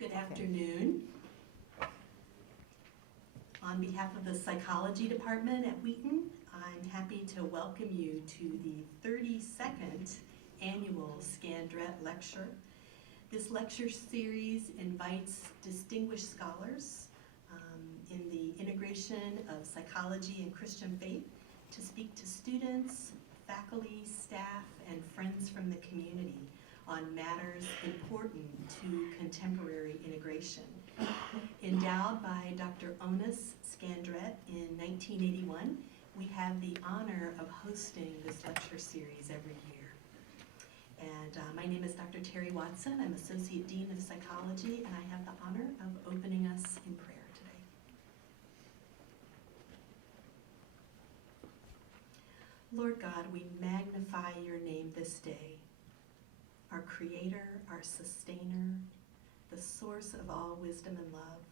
Good afternoon. On behalf of the Psychology Department at Wheaton, I'm happy to welcome you to the 32nd Annual Scandrett Lecture. This lecture series invites distinguished scholars in the integration of psychology and Christian faith to speak to students, faculty, staff, and friends from the community on matters important to contemporary integration. Endowed by Dr. Onis Scandrett in 1981, we have the honor of hosting this lecture series every year. And my name is Dr. Terry Watson. I'm Associate Dean of Psychology, and I have the honor of opening us in prayer today. Lord God, we magnify your name this day, our creator, our sustainer, the source of all wisdom and love.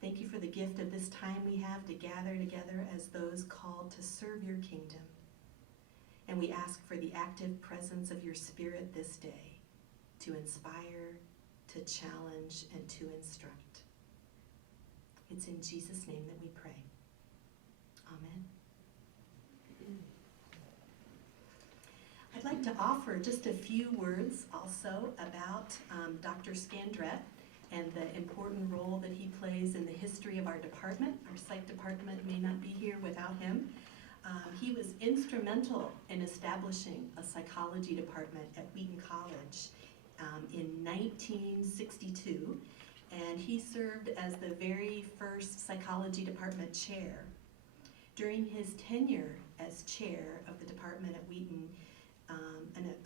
Thank you for the gift of this time we have to gather together as those called to serve your kingdom. And we ask for the active presence of your Spirit this day to inspire, to challenge, and to instruct. It's in Jesus' name that we pray. Amen. I'd like to offer just a few words also about Dr. Scandrett and the important role that he plays in the history of our department. Our psych department may not be here without him. He was instrumental in establishing a psychology department at Wheaton College in 1962, and he served as the very first psychology department chair. During his tenure as chair of the department at Wheaton,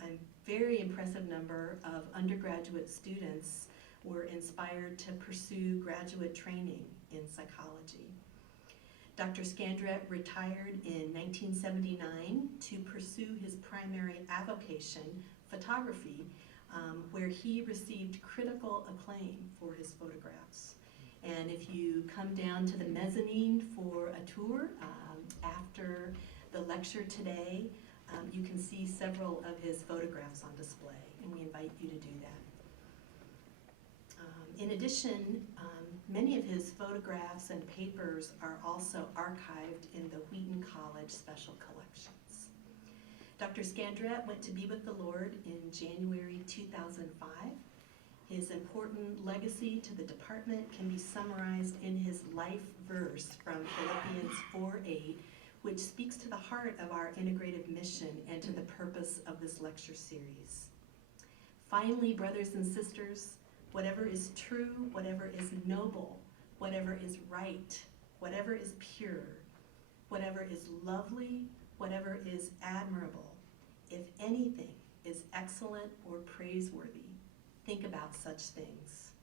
a very impressive number of undergraduate students were inspired to pursue graduate training in psychology. Dr. Scandrett retired in 1979 to pursue his primary avocation, photography, where he received critical acclaim for his photographs. And if you come down to the mezzanine for a tour after the lecture today, you can see several of his photographs on display, and we invite you to do that. In addition, many of his photographs and papers are also archived in the Wheaton College Special Collections. Dr. Scandrett went to be with the Lord in January 2005. His important legacy to the department can be summarized in his life verse from Philippians 4:8, which speaks to the heart of our integrative mission and to the purpose of this lecture series. Finally, brothers and sisters, whatever is true, whatever is noble, whatever is right, whatever is pure, whatever is lovely, whatever is admirable, if anything is excellent or praiseworthy, think about such things.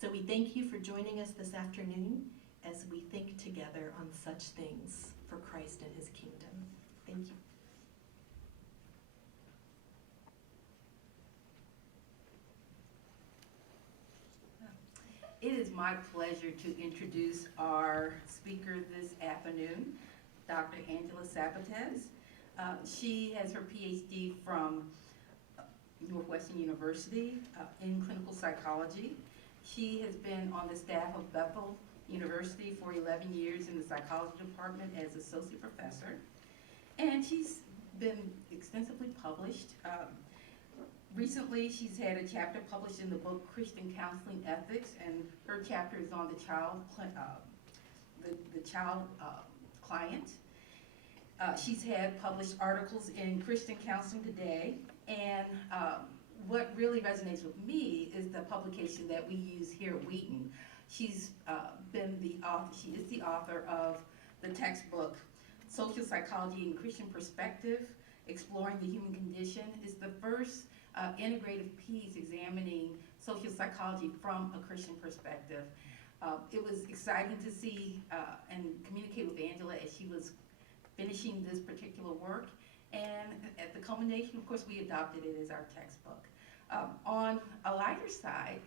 So we thank you for joining us this afternoon as we think together on such things for Christ and his kingdom. Thank you. It is my pleasure to introduce our speaker this afternoon, Dr. Angela Sabates. She has her PhD from Northwestern University in clinical psychology. She has been on the staff of Bethel University for 11 years in the psychology department as associate professor. And she's been extensively published. Recently, she's had a chapter published in the book Christian Counseling Ethics, and her chapter is on the child client. She's had published articles in Christian Counseling Today, and what really resonates with me is the publication that we use here at Wheaton. She's been the author. She is the author of the textbook Social Psychology in Christian Perspective, Exploring the Human Condition. It's the first integrative piece examining social psychology from a Christian perspective. It was exciting to see and communicate with Angela as she was finishing this particular work. And at the culmination, of course, we adopted it as our textbook. On a lighter side,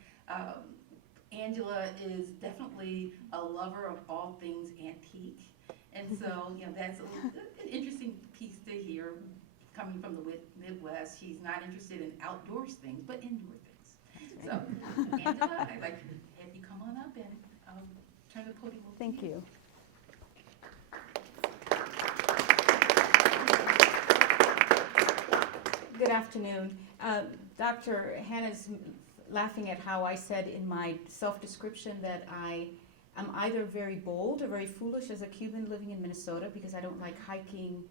Angela is definitely a lover of all things antique. And so, that's an interesting piece to hear coming from the Midwest. She's not interested in outdoors things, but indoor things. So And I'd like to have you come on up and turn the podium over to Thank you. Good afternoon. Dr. Hannah's laughing at how I said in my self-description that I am either very bold or very foolish as a Cuban living in Minnesota because I don't like hiking,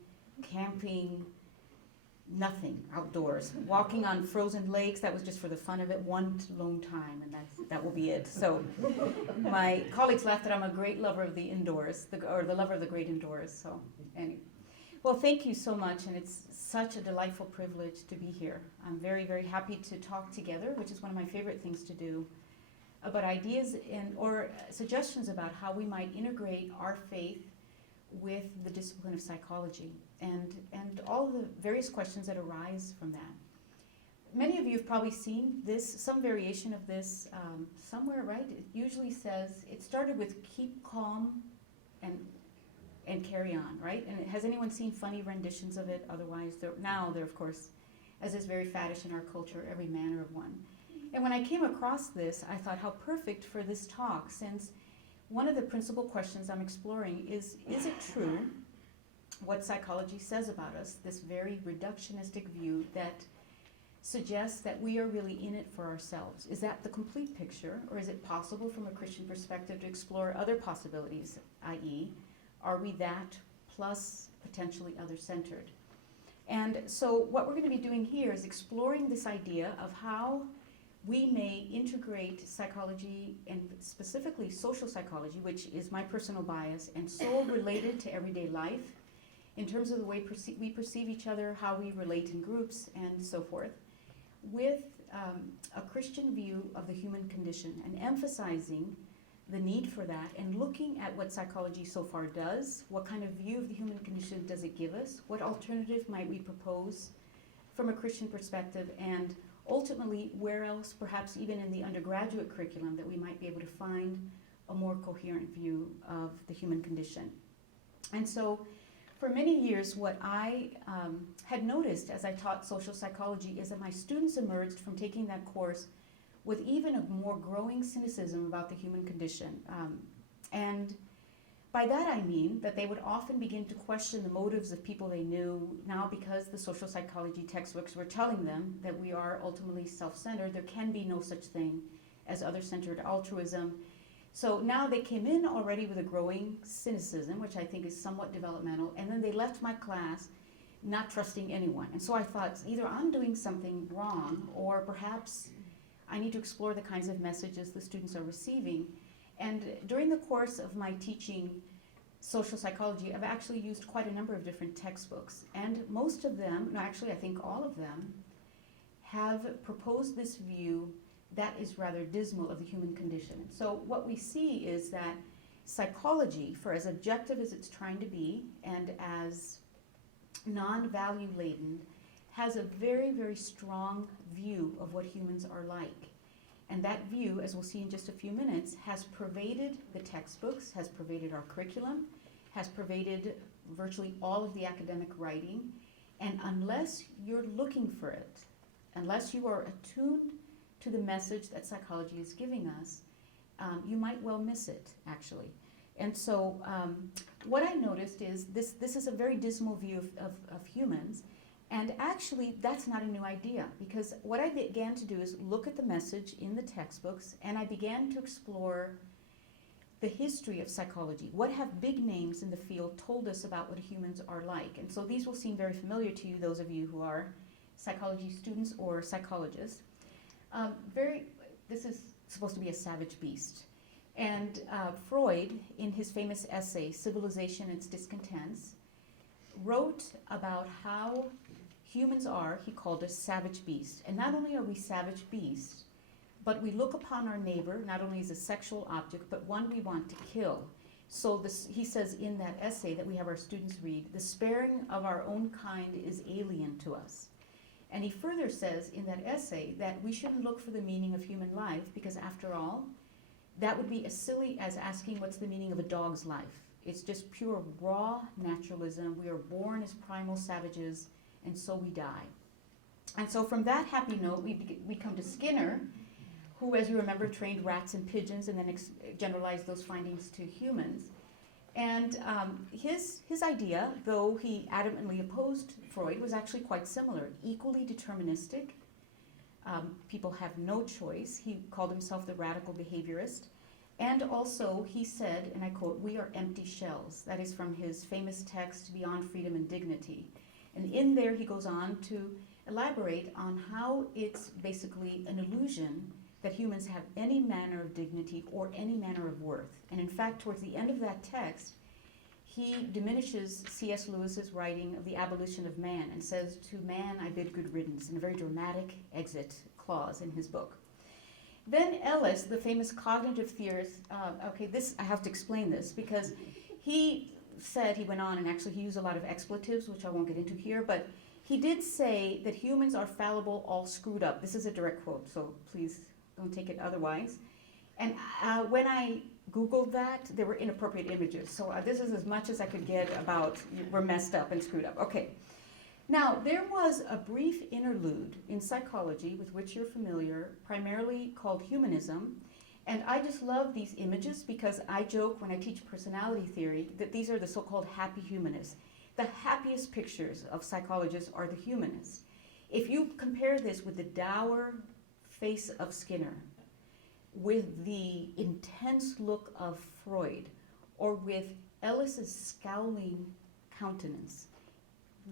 camping, nothing outdoors. Walking on frozen lakes, that was just for the fun of it, one lone time, and that will be it. So my colleagues laughed that I'm a great lover of the indoors, or the lover of the great indoors. So anyway. Well, thank you so much, and it's such a delightful privilege to be here. I'm very, very happy to talk together, which is one of my favorite things to do, about ideas or suggestions about how we might integrate our faith with the discipline of psychology and all the various questions that arise from that. Many of you have probably seen this, some variation of this somewhere, right? It usually says, it started with keep calm and carry on, right? And has anyone seen funny renditions of it? Otherwise, now there, of course, as is very faddish in our culture, every manner of one. And when I came across this, I thought how perfect for this talk, since one of the principal questions I'm exploring is it true what psychology says about us, this very reductionistic view that suggests that we are really in it for ourselves? Is that the complete picture, or is it possible from a Christian perspective to explore other possibilities, i.e., are we that plus potentially other-centered? And so what we're going to be doing here is exploring this idea of how we may integrate psychology, and specifically social psychology, which is my personal bias and so related to everyday life in terms of the way we perceive each other, how we relate in groups, and so forth, with a Christian view of the human condition, and emphasizing the need for that, and looking at what psychology so far does, what kind of view of the human condition does it give us, what alternative might we propose from a Christian perspective, and ultimately where else, perhaps even in the undergraduate curriculum, that we might be able to find a more coherent view of the human condition. And so for many years, what I had noticed as I taught social psychology is that my students emerged from taking that course with even a more growing cynicism about the human condition. And by that I mean that they would often begin to question the motives of people they knew, now because the social psychology textbooks were telling them that we are ultimately self-centered. There can be no such thing as other-centered altruism. So now they came in already with a growing cynicism, which I think is somewhat developmental, and then they left my class not trusting anyone. And so I thought, either I'm doing something wrong, or perhaps I need to explore the kinds of messages the students are receiving. And during the course of my teaching social psychology, I've actually used quite a number of different textbooks. And most of them, no, actually I think all of them, have proposed this view that is rather dismal of the human condition. So what we see is that psychology, for as objective as it's trying to be, and as non-value laden, has a very, very strong view of what humans are like. And that view, as we'll see in just a few minutes, has pervaded the textbooks, has pervaded our curriculum, has pervaded virtually all of the academic writing. And unless you're looking for it, unless you are attuned to the message that psychology is giving us, you might well miss it, actually. And so what I noticed is this is a very dismal view of humans. And actually, that's not a new idea, because what I began to do is look at the message in the textbooks, and I began to explore the history of psychology. What have big names in the field told us about what humans are like? And so these will seem very familiar to you, those of you who are psychology students or psychologists. This is supposed to be a savage beast. And Freud, in his famous essay, Civilization and Its Discontents, wrote about how humans are, he called us savage beasts. And not only are we savage beasts, but we look upon our neighbor not only as a sexual object, but one we want to kill. So he says in that essay that we have our students read, the sparing of our own kind is alien to us. And he further says in that essay that we shouldn't look for the meaning of human life, because after all, that would be as silly as asking what's the meaning of a dog's life. It's just pure raw naturalism. We are born as primal savages, and so we die. And so from that happy note, we come to Skinner, who, as you remember, trained rats and pigeons and then generalized those findings to humans. And his idea, though he adamantly opposed Freud, was actually quite similar, equally deterministic. People have no choice. He called himself the radical behaviorist. And also, he said, and I quote, "We are empty shells." That is from his famous text, Beyond Freedom and Dignity. And in there, he goes on to elaborate on how it's basically an illusion that humans have any manner of dignity or any manner of worth. And in fact, towards the end of that text, he diminishes C.S. Lewis's writing of the abolition of man and says, "To man I bid good riddance," in a very dramatic exit clause in his book. Then Ellis, the famous cognitive theorist, this I have to explain this because he said, he went on and actually he used a lot of expletives, which I won't get into here, but he did say that humans are fallible, all screwed up. This is a direct quote, so please don't take it otherwise. And when I Googled that, there were inappropriate images. So this is as much as I could get about we're messed up and screwed up. Okay. Now, there was a brief interlude in psychology with which you're familiar, primarily called Humanism. And I just love these images because I joke when I teach personality theory that these are the so-called happy humanists. The happiest pictures of psychologists are the humanists. If you compare this with the dour face of Skinner, with the intense look of Freud, or with Ellis's scowling countenance,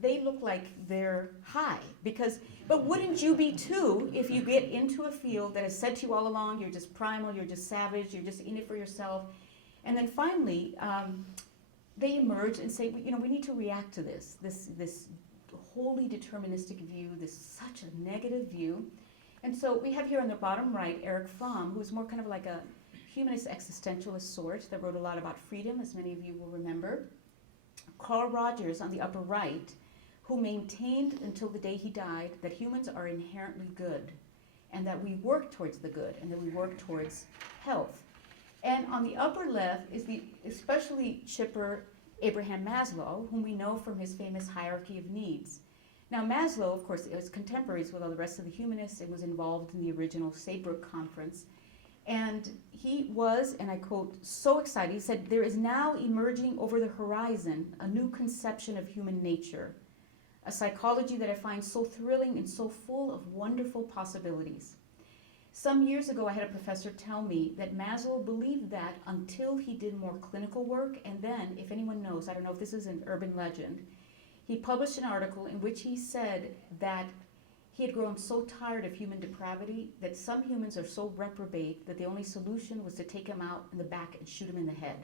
they look like they're high. But wouldn't you be too if you get into a field that has said to you all along, you're just primal, you're just savage, you're just in it for yourself. And then finally, they emerge and say, we need to react to this wholly deterministic view, such a negative view. And so we have here on the bottom right, Erich Fromm, who's more kind of like a humanist existentialist sort that wrote a lot about freedom, as many of you will remember. Carl Rogers on the upper right, who maintained until the day he died that humans are inherently good and that we work towards the good and that we work towards health. And on the upper left is the especially chipper Abraham Maslow, whom we know from his famous hierarchy of needs. Now Maslow, of course, was contemporaries with all the rest of the humanists and was involved in the original Saybrook Conference. And he was, and I quote, so excited, he said, "There is now emerging over the horizon a new conception of human nature, a psychology that I find so thrilling and so full of wonderful possibilities." Some years ago, I had a professor tell me that Maslow believed that until he did more clinical work, and then, if anyone knows, I don't know if this is an urban legend, he published an article in which he said that he had grown so tired of human depravity that some humans are so reprobate that the only solution was to take him out in the back and shoot him in the head.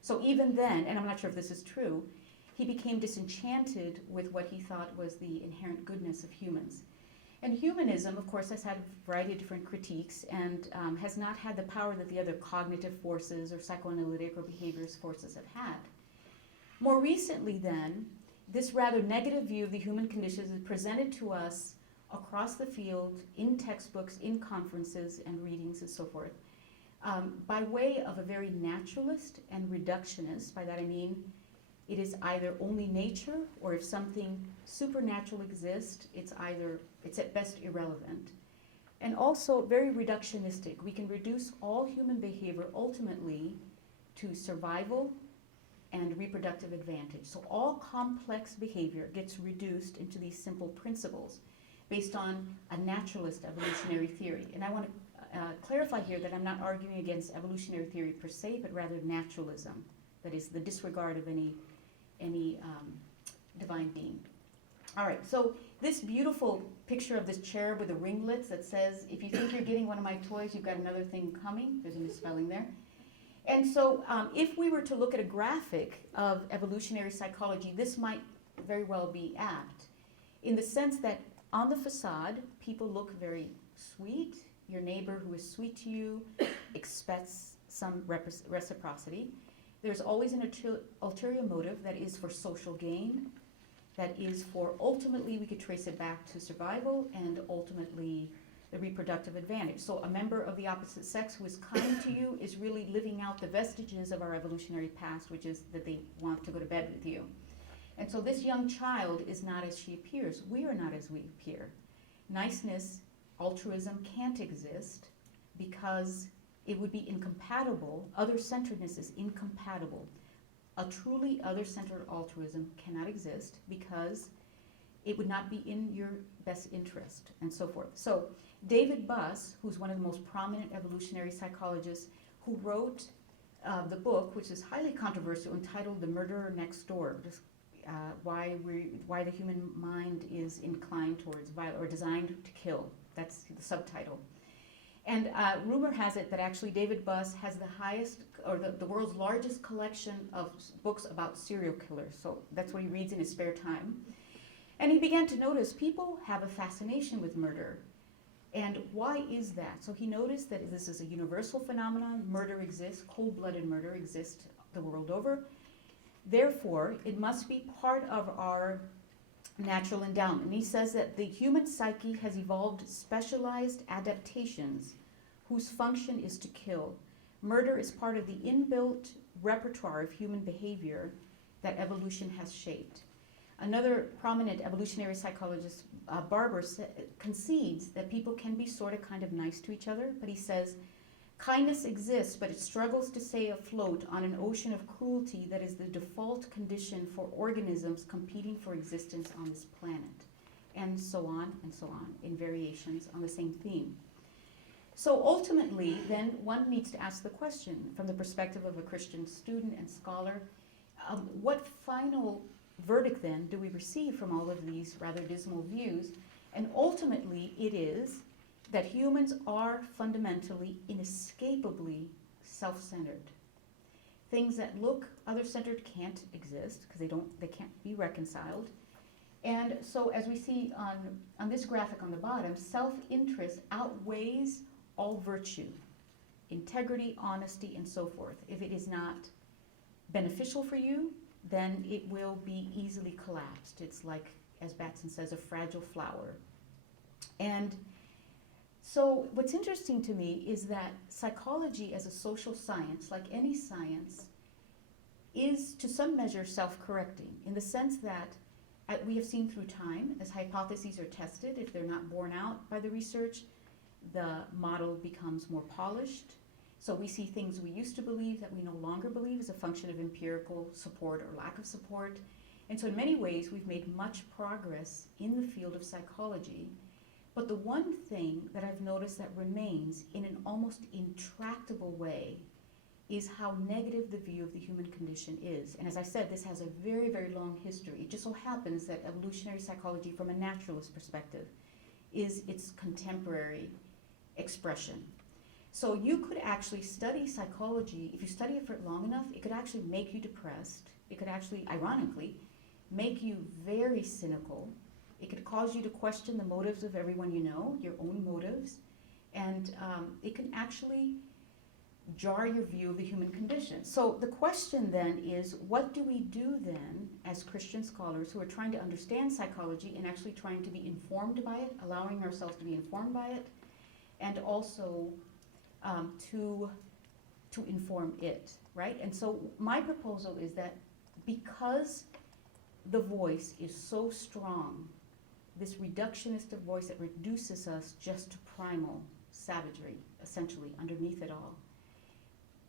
So even then, and I'm not sure if this is true, he became disenchanted with what he thought was the inherent goodness of humans. And humanism, of course, has had a variety of different critiques and has not had the power that the other cognitive forces or psychoanalytic or behaviorist forces have had. More recently then, this rather negative view of the human conditions is presented to us across the field, in textbooks, in conferences and readings and so forth, by way of a very naturalist and reductionist. By that I mean, it is either only nature, or if something supernatural exists, it's at best irrelevant. And also very reductionistic. We can reduce all human behavior ultimately to survival and reproductive advantage. So all complex behavior gets reduced into these simple principles based on a naturalist evolutionary theory. And I want to clarify here that I'm not arguing against evolutionary theory per se, but rather naturalism, that is the disregard of any divine being. All right, so this beautiful picture of this cherub with the ringlets that says, if you think you're getting one of my toys, you've got another thing coming. There's a misspelling there. And so if we were to look at a graphic of evolutionary psychology, this might very well be apt, in the sense that on the facade, people look very sweet. Your neighbor who is sweet to you expects some reciprocity. There's always an ulterior motive that is for social gain, that is for ultimately, we could trace it back to survival and ultimately the reproductive advantage. So a member of the opposite sex who is kind to you is really living out the vestiges of our evolutionary past, which is that they want to go to bed with you. And so this young child is not as she appears. We are not as we appear. Niceness, altruism can't exist because it would be incompatible. Other-centeredness is incompatible. A truly other-centered altruism cannot exist because it would not be in your best interest, and so forth. So David Buss, who's one of the most prominent evolutionary psychologists, who wrote the book, which is highly controversial, entitled "The Murderer Next Door," just, why the human mind is inclined towards violence or designed to kill. That's the subtitle. And rumor has it that actually David Buss has the highest, or the world's largest collection of books about serial killers. So that's what he reads in his spare time. And he began to notice people have a fascination with murder. And why is that? So he noticed that this is a universal phenomenon. Murder exists, cold-blooded murder exists the world over. Therefore, it must be part of our natural endowment. And he says that the human psyche has evolved specialized adaptations whose function is to kill. Murder is part of the inbuilt repertoire of human behavior that evolution has shaped. Another prominent evolutionary psychologist, Barber, concedes that people can be sort of kind of nice to each other, but he says, kindness exists, but it struggles to stay afloat on an ocean of cruelty that is the default condition for organisms competing for existence on this planet, and so on, in variations on the same theme. So ultimately, then, one needs to ask the question, from the perspective of a Christian student and scholar, what final verdict then do we receive from all of these rather dismal views? And ultimately it is that humans are fundamentally, inescapably self-centered. Things that look other-centered can't exist because they can't be reconciled. And so as we see on this graphic on the bottom, self-interest outweighs all virtue, integrity, honesty, and so forth. If it is not beneficial for you, then it will be easily collapsed. It's like, as Batson says, a fragile flower. And so what's interesting to me is that psychology as a social science, like any science, is to some measure self-correcting in the sense that we have seen through time, as hypotheses are tested, if they're not borne out by the research, the model becomes more polished. So we see things we used to believe that we no longer believe as a function of empirical support or lack of support. And so in many ways, we've made much progress in the field of psychology. But the one thing that I've noticed that remains in an almost intractable way is how negative the view of the human condition is. And as I said, this has a very, very long history. It just so happens that evolutionary psychology, from a naturalist perspective, is its contemporary expression. So you could actually study psychology. If you study it for long enough, it could actually make you depressed. It could actually, ironically, make you very cynical. It could cause you to question the motives of everyone you know, your own motives. And it can actually jar your view of the human condition. So the question then is, what do we do then as Christian scholars who are trying to understand psychology and actually trying to be informed by it, allowing ourselves to be informed by it, and also to inform it, right? And so my proposal is that because the voice is so strong, this reductionist voice that reduces us just to primal savagery, essentially, underneath it all,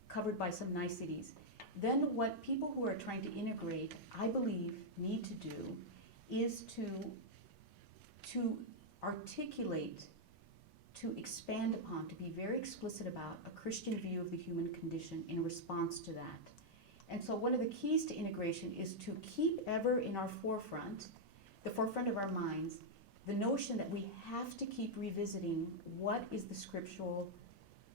covered by some niceties, then what people who are trying to integrate, I believe, need to do is to articulate, to expand upon, to be very explicit about a Christian view of the human condition in response to that. And so one of the keys to integration is to keep ever in our forefront, the forefront of our minds, the notion that we have to keep revisiting what is the scriptural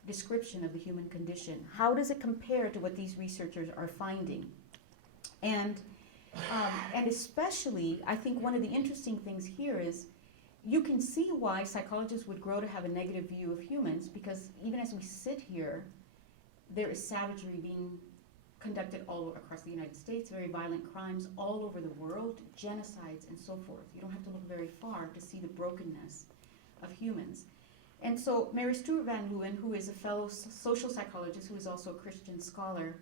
description of the human condition. How does it compare to what these researchers are finding? And especially, I think one of the interesting things here is you can see why psychologists would grow to have a negative view of humans, because even as we sit here, there is savagery being conducted all across the United States, very violent crimes all over the world, genocides and so forth. You don't have to look very far to see the brokenness of humans. And so Mary Stuart Van Leeuwen, who is a fellow social psychologist who is also a Christian scholar,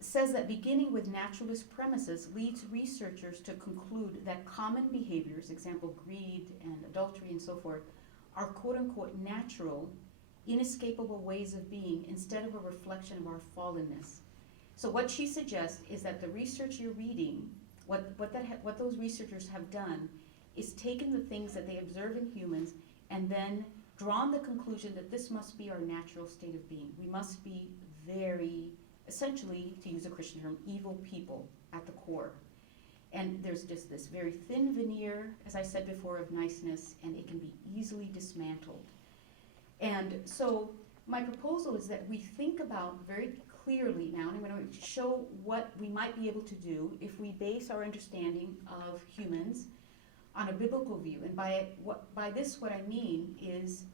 says that beginning with naturalist premises leads researchers to conclude that common behaviors, example greed and adultery and so forth, are quote unquote natural inescapable ways of being instead of a reflection of our fallenness. So what she suggests is that the research you're reading, what those researchers have done is taken the things that they observe in humans and then drawn the conclusion that this must be our natural state of being. We must be very, essentially, to use a Christian term, evil people at the core. And there's just this very thin veneer, as I said before, of niceness, and it can be easily dismantled. And so my proposal is that we think about very clearly now, and I'm going to show what we might be able to do if we base our understanding of humans on a biblical view. And by this, what I mean is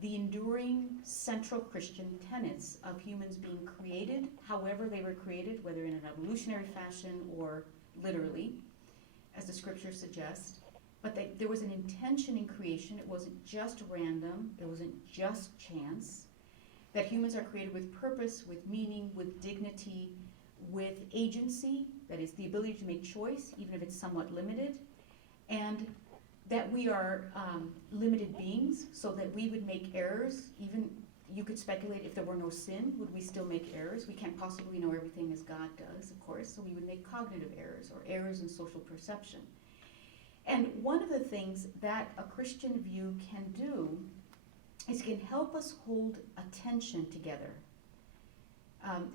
the enduring central Christian tenets of humans being created, however they were created, whether in an evolutionary fashion or literally, as the scriptures suggest, but that there was an intention in creation. It wasn't just random, it wasn't just chance, that humans are created with purpose, with meaning, with dignity, with agency, that is the ability to make choice, even if it's somewhat limited, and that we are limited beings, so that we would make errors. Even you could speculate, if there were no sin, would we still make errors? We can't possibly know everything as God does, of course, so we would make cognitive errors or errors in social perception. And one of the things that a Christian view can do is it can help us hold attention together.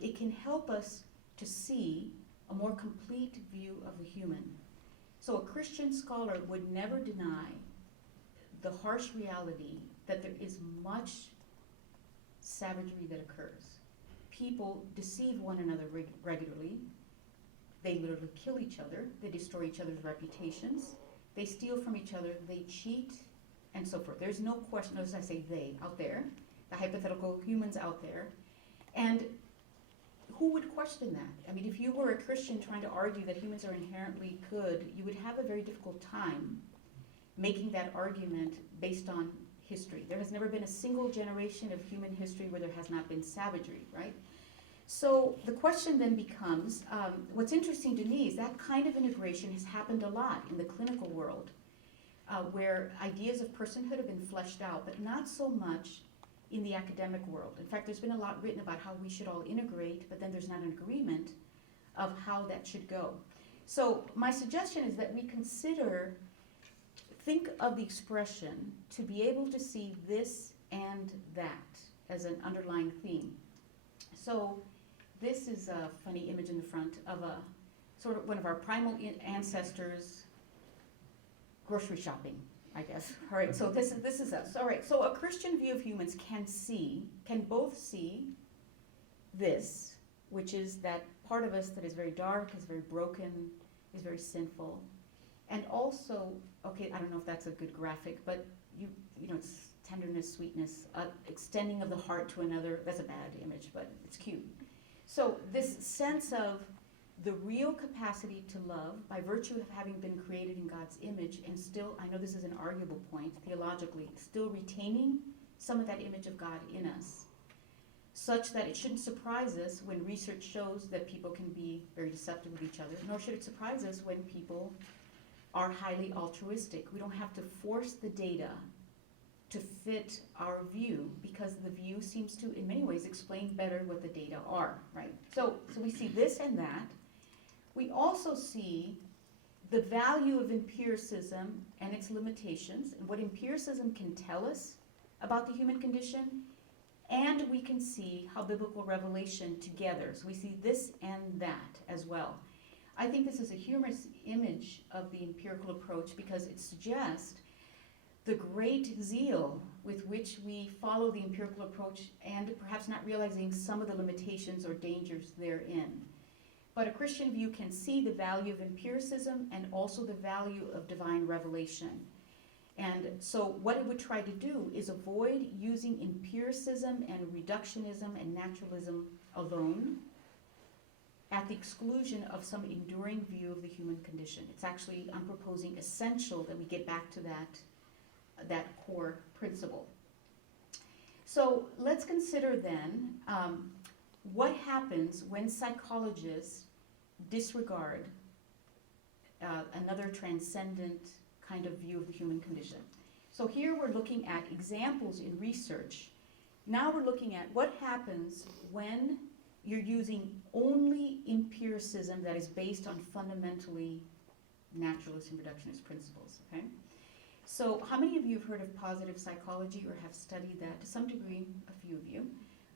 It can help us to see a more complete view of the human. So a Christian scholar would never deny the harsh reality that there is much savagery that occurs. People deceive one another regularly. They literally kill each other. They destroy each other's reputations. They steal from each other. They cheat, and so forth. There's no question, notice I say they, out there, the hypothetical humans out there. And who would question that? I mean, if you were a Christian trying to argue that humans are inherently good, you would have a very difficult time making that argument based on history. There has never been a single generation of human history where there has not been savagery, right? So the question then becomes, what's interesting to me is that kind of integration has happened a lot in the clinical world, where ideas of personhood have been fleshed out, but not so much in the academic world. In fact, there's been a lot written about how we should all integrate, but then there's not an agreement of how that should go. So my suggestion is that we think of the expression to be able to see this and that as an underlying theme. So this is a funny image in the front of a sort of one of our primal ancestors grocery shopping, I guess. All right, so this is us. All right, so a Christian view of humans can both see this, which is that part of us that is very dark, is very broken, is very sinful, and also, okay, I don't know if that's a good graphic, but you know, it's tenderness, sweetness, extending of the heart to another. That's a bad image, but it's cute. So this sense of the real capacity to love by virtue of having been created in God's image, and still, I know this is an arguable point theologically, still retaining some of that image of God in us, such that it shouldn't surprise us when research shows that people can be very deceptive with each other, nor should it surprise us when people are highly altruistic. We don't have to force the data to fit our view, because the view seems to, in many ways, explain better what the data are, right? So we see this and that. We also see the value of empiricism and its limitations, and what empiricism can tell us about the human condition, and we can see how biblical revelation together. So we see this and that as well. I think this is a humorous image of the empirical approach because it suggests the great zeal with which we follow the empirical approach, and perhaps not realizing some of the limitations or dangers therein. But a Christian view can see the value of empiricism and also the value of divine revelation. And so what it would try to do is avoid using empiricism and reductionism and naturalism alone at the exclusion of some enduring view of the human condition. It's actually, I'm proposing, essential that we get back to that core principle. So let's consider then what happens when psychologists disregard another transcendent kind of view of the human condition. So here we're looking at examples in research Now we're looking at what happens when you're using only empiricism that is based on fundamentally naturalist and reductionist principles, okay? So how many of you have heard of positive psychology or have studied that? To some degree, a few of you.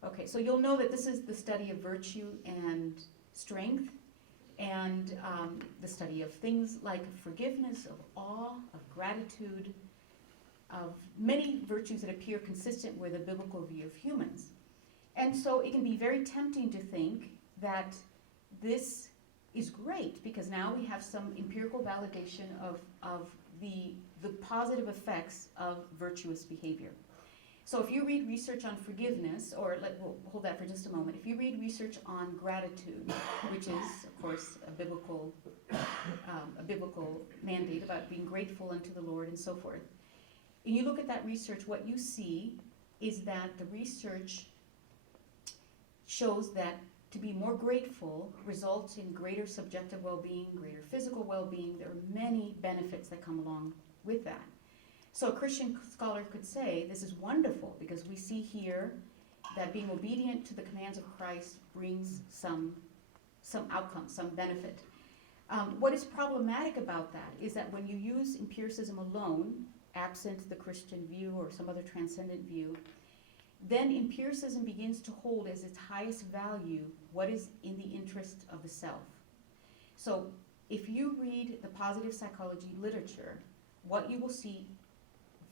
Okay, so you'll know that this is the study of virtue and strength, and the study of things like forgiveness, of awe, of gratitude, of many virtues that appear consistent with a biblical view of humans. And so it can be very tempting to think that this is great because now we have some empirical validation of the positive effects of virtuous behavior. So if you read research on forgiveness, or we'll hold that for just a moment, if you read research on gratitude, which is, of course, a biblical mandate about being grateful unto the Lord and so forth, and you look at that research, what you see is that the research shows that to be more grateful results in greater subjective well-being, greater physical well-being. There are many benefits that come along with that. So a Christian scholar could say, this is wonderful because we see here that being obedient to the commands of Christ brings some outcome, some benefit. What is problematic about that is that when you use empiricism alone, absent the Christian view or some other transcendent view, then empiricism begins to hold as its highest value what is in the interest of the self. So if you read the positive psychology literature, what you will see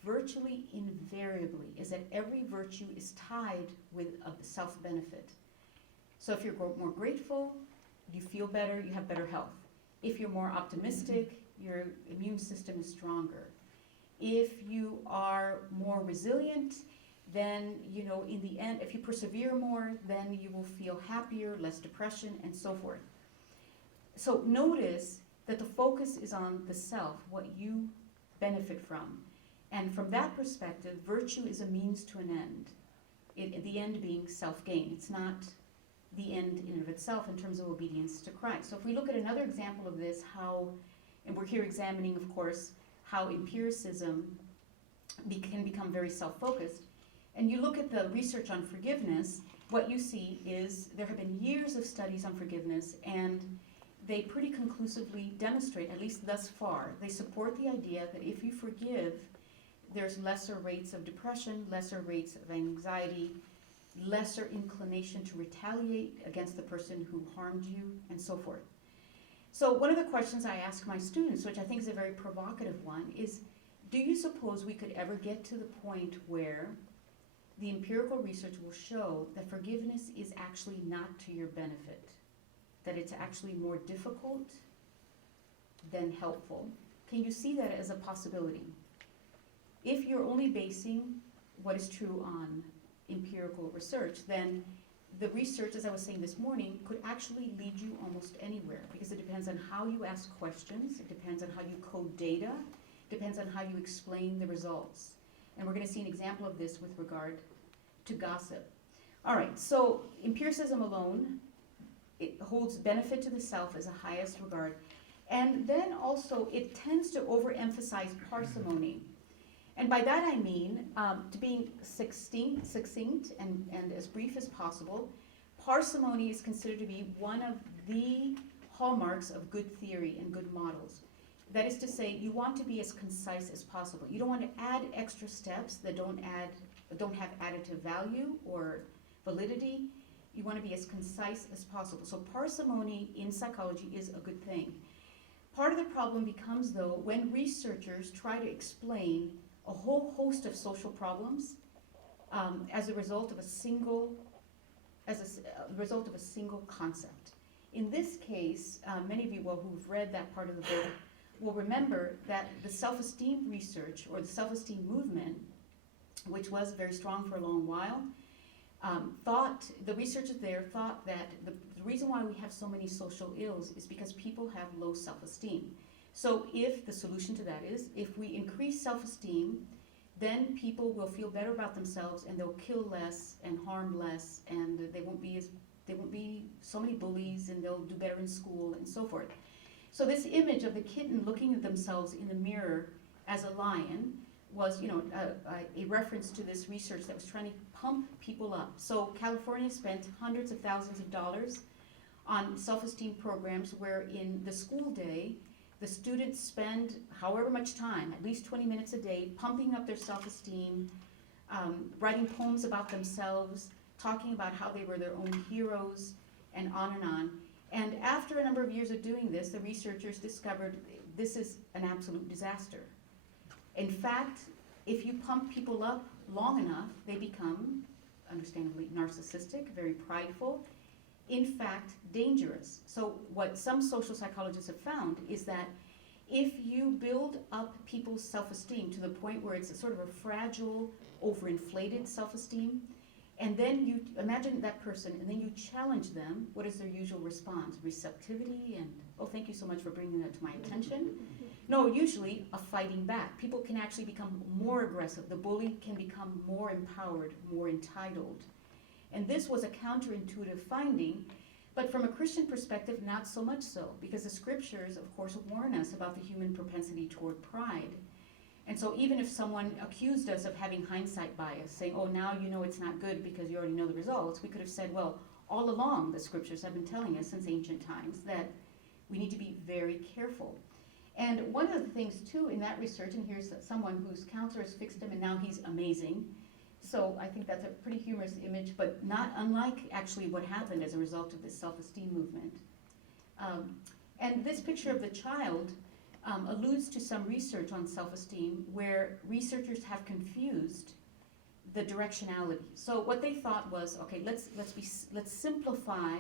virtually invariably is that every virtue is tied with a self-benefit. So if you're more grateful, you feel better, you have better health. If you're more optimistic, your immune system is stronger. If you are more resilient, then, in the end, if you persevere more, then you will feel happier, less depression, and so forth. So notice that the focus is on the self, what you benefit from. And from that perspective, virtue is a means to an end, the end being self-gain. It's not the end in and of itself in terms of obedience to Christ. So if we look at another example of this, and we're here examining, of course, how empiricism can become very self-focused, and you look at the research on forgiveness, what you see is there have been years of studies on forgiveness, and they pretty conclusively demonstrate, at least thus far, they support the idea that if you forgive, there's lesser rates of depression, lesser rates of anxiety, lesser inclination to retaliate against the person who harmed you, and so forth. So one of the questions I ask my students, which I think is a very provocative one, is do you suppose we could ever get to the point where the empirical research will show that forgiveness is actually not to your benefit, that it's actually more difficult than helpful? Can you see that as a possibility? If you're only basing what is true on empirical research, then the research, as I was saying this morning, could actually lead you almost anywhere because it depends on how you ask questions, it depends on how you code data, it depends on how you explain the results. And we're going to see an example of this with regard to gossip. All right, so empiricism alone, it holds benefit to the self as a highest regard. And then also it tends to overemphasize parsimony. And by that I mean, to being succinct and as brief as possible, parsimony is considered to be one of the hallmarks of good theory and good models. That is to say, you want to be as concise as possible. You don't want to add extra steps that don't have additive value or validity. You want to be as concise as possible. So parsimony in psychology is a good thing. Part of the problem becomes, though, when researchers try to explain a whole host of social problems as a result of a single concept. In this case, many of you who've read that part of the book will remember that the self-esteem research or the self-esteem movement, which was very strong for a long while, the researchers there thought that the reason why we have so many social ills is because people have low self-esteem. So if the solution to that is, if we increase self-esteem, then people will feel better about themselves and they'll kill less and harm less, and they won't be so many bullies, and they'll do better in school and so forth. So this image of the kitten looking at themselves in the mirror as a lion was, a reference to this research that was trying to pump people up. So California spent hundreds of thousands of dollars on self-esteem programs where in the school day, the students spend however much time, at least 20 minutes a day, pumping up their self-esteem, writing poems about themselves, talking about how they were their own heroes, and on and on. And after a number of years of doing this, the researchers discovered this is an absolute disaster. In fact, if you pump people up long enough, they become, understandably, narcissistic, very prideful, in fact, dangerous. So what some social psychologists have found is that if you build up people's self-esteem to the point where it's a sort of a fragile, overinflated self-esteem, and then you imagine that person, and then you challenge them, what is their usual response? Receptivity and, oh, thank you so much for bringing that to my attention. No, usually a fighting back. People can actually become more aggressive. The bully can become more empowered, more entitled. And this was a counterintuitive finding, but from a Christian perspective, not so much so, because the scriptures, of course, warn us about the human propensity toward pride. And so even if someone accused us of having hindsight bias, saying, oh, now you know it's not good because you already know the results, we could have said, well, all along the scriptures have been telling us since ancient times that we need to be very careful. And one of the things, too, in that research, and here's someone whose counselors fixed him and now he's amazing. So I think that's a pretty humorous image, but not unlike actually what happened as a result of this self-esteem movement. And this picture of the child alludes to some research on self-esteem where researchers have confused the directionality. So what they thought was, okay, let's simplify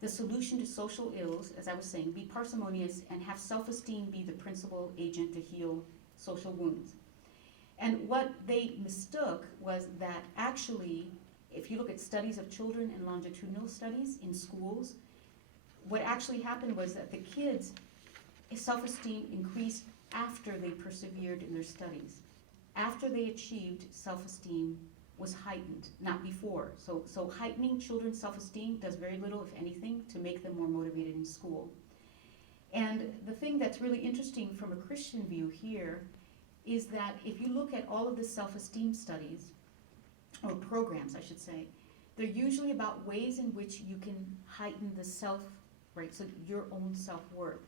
the solution to social ills, as I was saying, be parsimonious and have self-esteem be the principal agent to heal social wounds. And what they mistook was that actually, if you look at studies of children and longitudinal studies in schools, what actually happened was that the kids' self-esteem increased after they persevered in their studies. After they achieved, self-esteem was heightened, not before. So heightening children's self-esteem does very little, if anything, to make them more motivated in school. And the thing that's really interesting from a Christian view here is that if you look at all of the self-esteem studies, or programs, I should say, they're usually about ways in which you can heighten the self, right, so your own self-worth.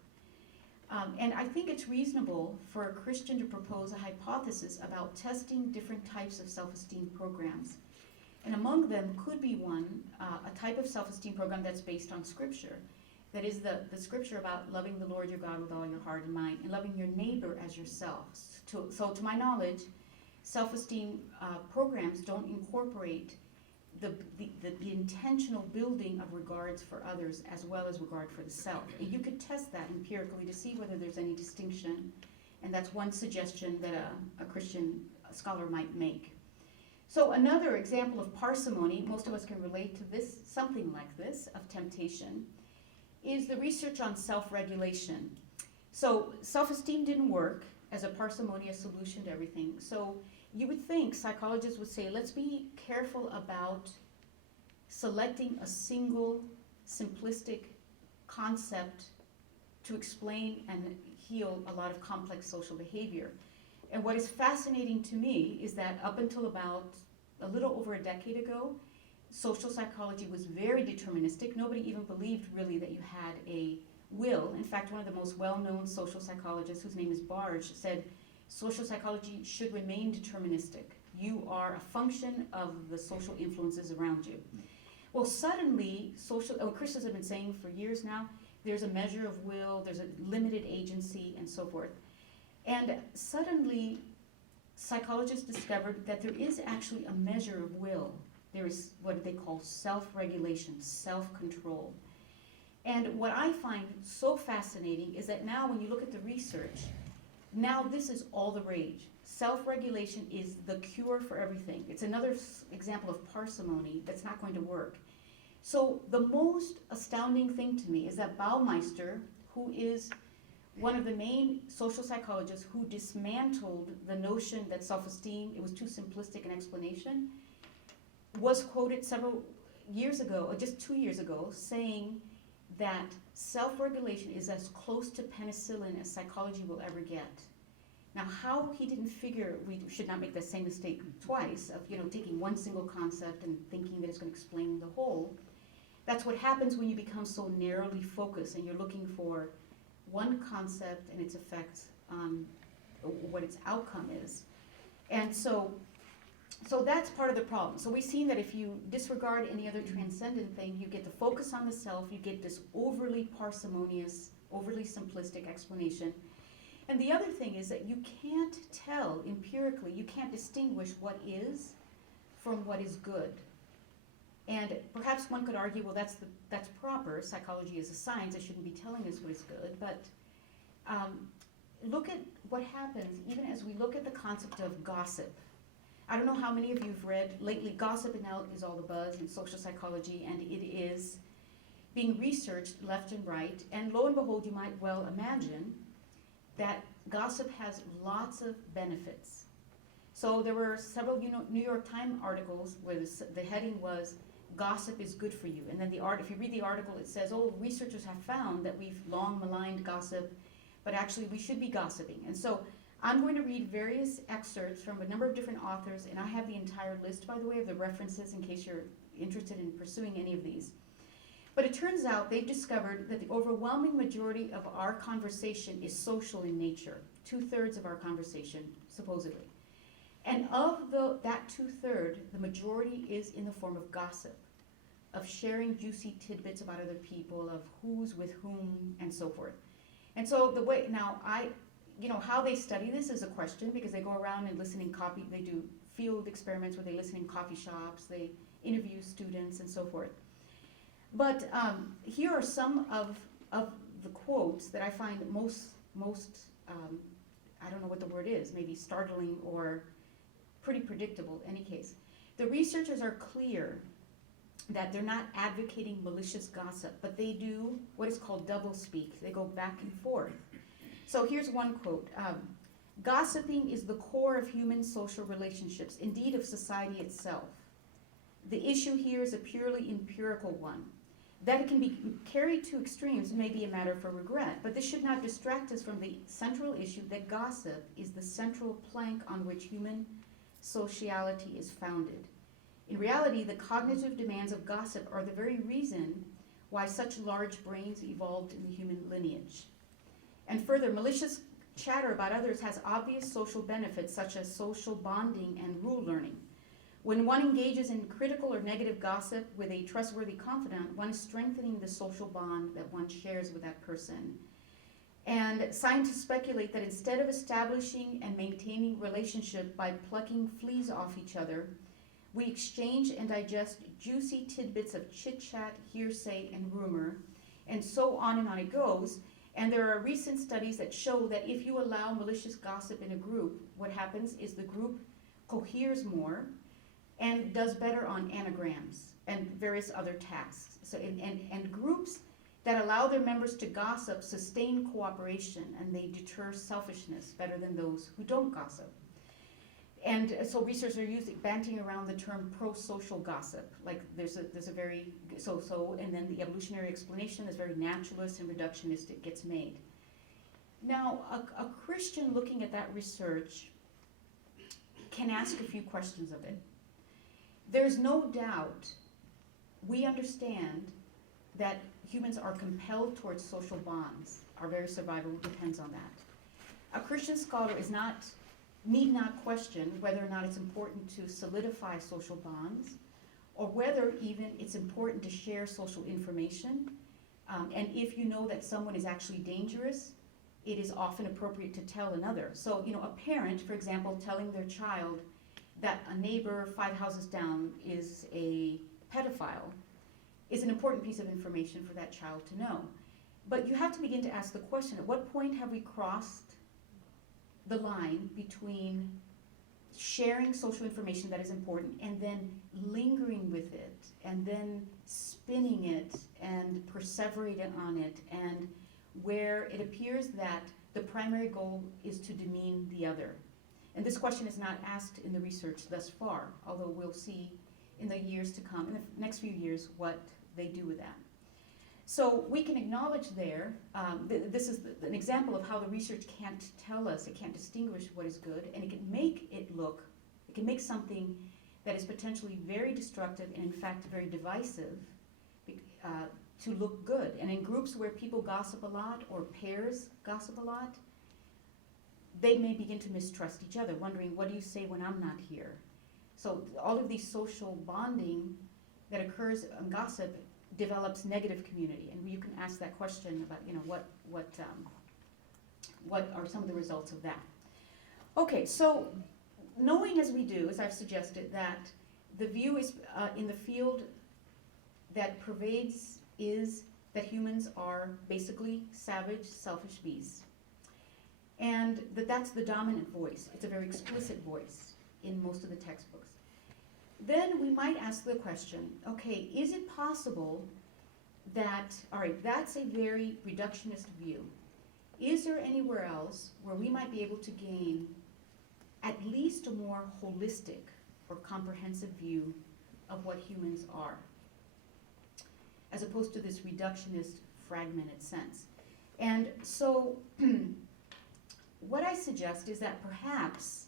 And I think it's reasonable for a Christian to propose a hypothesis about testing different types of self-esteem programs. And among them could be one, a type of self-esteem program that's based on Scripture. That is the Scripture about loving the Lord your God with all your heart and mind, and loving your neighbor as yourself. So to my knowledge, self-esteem programs don't incorporate the intentional building of regards for others as well as regard for the self. And you could test that empirically to see whether there's any distinction, and that's one suggestion that a Christian scholar might make. So another example of parsimony, most of us can relate to this, something like this, of temptation, is the research on self-regulation. So self-esteem didn't work as a parsimonious solution to everything. So you would think psychologists would say, let's be careful about selecting a single simplistic concept to explain and heal a lot of complex social behavior. And what is fascinating to me is that up until about a little over a decade ago, social psychology was very deterministic. Nobody even believed really that you had a will. In fact, one of the most well-known social psychologists, whose name is Barge, said social psychology should remain deterministic. You are a function of the social influences around you. Well, suddenly, Christians have been saying for years now, there's a measure of will, there's a limited agency, and so forth. And suddenly, psychologists discovered that there is actually a measure of will. There is what they call self-regulation, self-control. And what I find so fascinating is that now when you look at the research, now this is all the rage. Self-regulation is the cure for everything. It's another example of parsimony that's not going to work. So the most astounding thing to me is that Baumeister, who is one of the main social psychologists who dismantled the notion that self-esteem, it was too simplistic an explanation, was quoted several years ago, or just 2 years ago, saying that self-regulation is as close to penicillin as psychology will ever get. Now, how he didn't figure we should not make the same mistake twice of, taking one single concept and thinking that it's going to explain the whole. That's what happens when you become so narrowly focused and you're looking for one concept and its effects on what its outcome is. And so that's part of the problem. So we've seen that if you disregard any other transcendent thing, you get the focus on the self, you get this overly parsimonious, overly simplistic explanation. And the other thing is that you can't tell empirically, you can't distinguish what is from what is good. And perhaps one could argue, well, that's proper. Psychology is a science. It shouldn't be telling us what is good. But look at what happens even as we look at the concept of gossip. I don't know how many of you have read lately, gossip now is all the buzz in social psychology, and it is being researched left and right. And lo and behold, you might well imagine that gossip has lots of benefits. So there were several New York Times articles where the heading was, gossip is good for you. And then if you read the article, it says, researchers have found that we've long maligned gossip, but actually we should be gossiping. And so I'm going to read various excerpts from a number of different authors, and I have the entire list, by the way, of the references in case you're interested in pursuing any of these. But it turns out they've discovered that the overwhelming majority of our conversation is social in nature, 2/3 of our conversation, supposedly. And of that 2/3, the majority is in the form of gossip, of sharing juicy tidbits about other people, of who's with whom, and so forth. And so how they study this is a question, because they go around and they do field experiments where they listen in coffee shops, they interview students, and so forth. But here are some of the quotes that I find most I don't know what the word is, maybe startling or pretty predictable in any case. The researchers are clear that they're not advocating malicious gossip, but they do what is called doublespeak. They go back and forth. So here's one quote. Gossiping is the core of human social relationships, indeed of society itself. The issue here is a purely empirical one. That it can be carried to extremes may be a matter for regret, but this should not distract us from the central issue that gossip is the central plank on which human sociality is founded. In reality, the cognitive demands of gossip are the very reason why such large brains evolved in the human lineage. And further, malicious chatter about others has obvious social benefits such as social bonding and rule learning. When one engages in critical or negative gossip with a trustworthy confidant, one is strengthening the social bond that one shares with that person. And scientists speculate that instead of establishing and maintaining relationship by plucking fleas off each other, we exchange and digest juicy tidbits of chit-chat, hearsay, and rumor, and so on and on it goes. And there are recent studies that show that if you allow malicious gossip in a group, what happens is the group coheres more and does better on anagrams and various other tasks. So, and groups that allow their members to gossip sustain cooperation, and they deter selfishness better than those who don't gossip. And so researchers are banting around the term pro-social gossip. Like there's a very, and then the evolutionary explanation is very naturalist and reductionistic gets made. Now, a Christian looking at that research can ask a few questions of it. There's no doubt we understand that humans are compelled towards social bonds. Our very survival depends on that. A Christian scholar need not question whether or not it's important to solidify social bonds, or whether even it's important to share social information. And if you know that someone is actually dangerous, it is often appropriate to tell another. So, a parent, for example, telling their child that a neighbor 5 houses down is a pedophile is an important piece of information for that child to know. But you have to begin to ask the question, at what point have we crossed the line between sharing social information that is important and then lingering with it and then spinning it and perseverating on it, and where it appears that the primary goal is to demean the other? And this question is not asked in the research thus far, although we'll see in the years to come, in the next few years, what they do with that. So we can acknowledge there, this is an example of how the research can't tell us, it can't distinguish what is good, and it can make it look, it can make something that is potentially very destructive and in fact very divisive to look good. And in groups where people gossip a lot or pairs gossip a lot, they may begin to mistrust each other, wondering, what do you say when I'm not here? So all of these social bonding that occurs in gossip develops negative community, and you can ask that question about, what are some of the results of that? Okay, so knowing as we do, as I've suggested, that the view is in the field that pervades is that humans are basically savage, selfish beasts, and that's the dominant voice. It's a very explicit voice in most of the textbooks. Then we might ask the question, okay, is it possible that, all right, that's a very reductionist view. Is there anywhere else where we might be able to gain at least a more holistic or comprehensive view of what humans are, as opposed to this reductionist, fragmented sense? And so what I suggest is that perhaps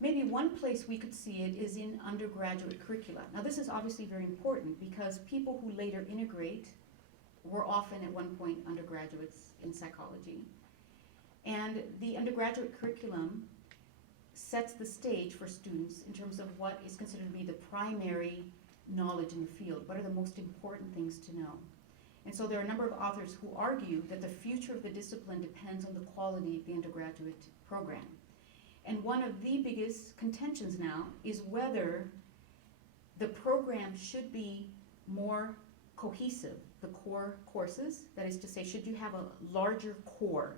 maybe one place we could see it is in undergraduate curricula. Now this is obviously very important because people who later integrate were often at one point undergraduates in psychology. And the undergraduate curriculum sets the stage for students in terms of what is considered to be the primary knowledge in the field. What are the most important things to know? And so there are a number of authors who argue that the future of the discipline depends on the quality of the undergraduate program. And one of the biggest contentions now is whether the program should be more cohesive, the core courses. That is to say, should you have a larger core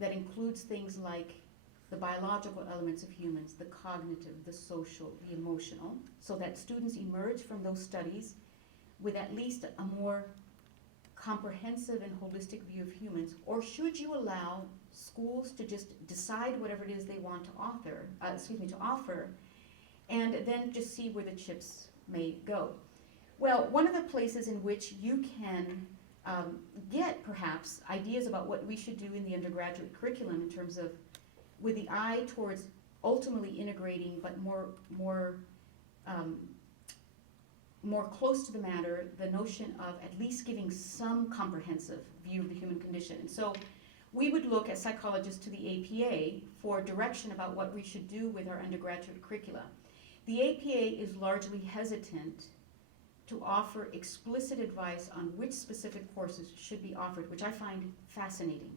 that includes things like the biological elements of humans, the cognitive, the social, the emotional, so that students emerge from those studies with at least a more comprehensive and holistic view of humans? Or should you allow schools to just decide whatever it is they want to offer, and then just see where the chips may go? Well, one of the places in which you can get perhaps ideas about what we should do in the undergraduate curriculum in terms of, with the eye towards ultimately integrating, but more close to the matter, the notion of at least giving some comprehensive view of the human condition. And so we would look as psychologists to the APA for direction about what we should do with our undergraduate curricula. The APA is largely hesitant to offer explicit advice on which specific courses should be offered, which I find fascinating.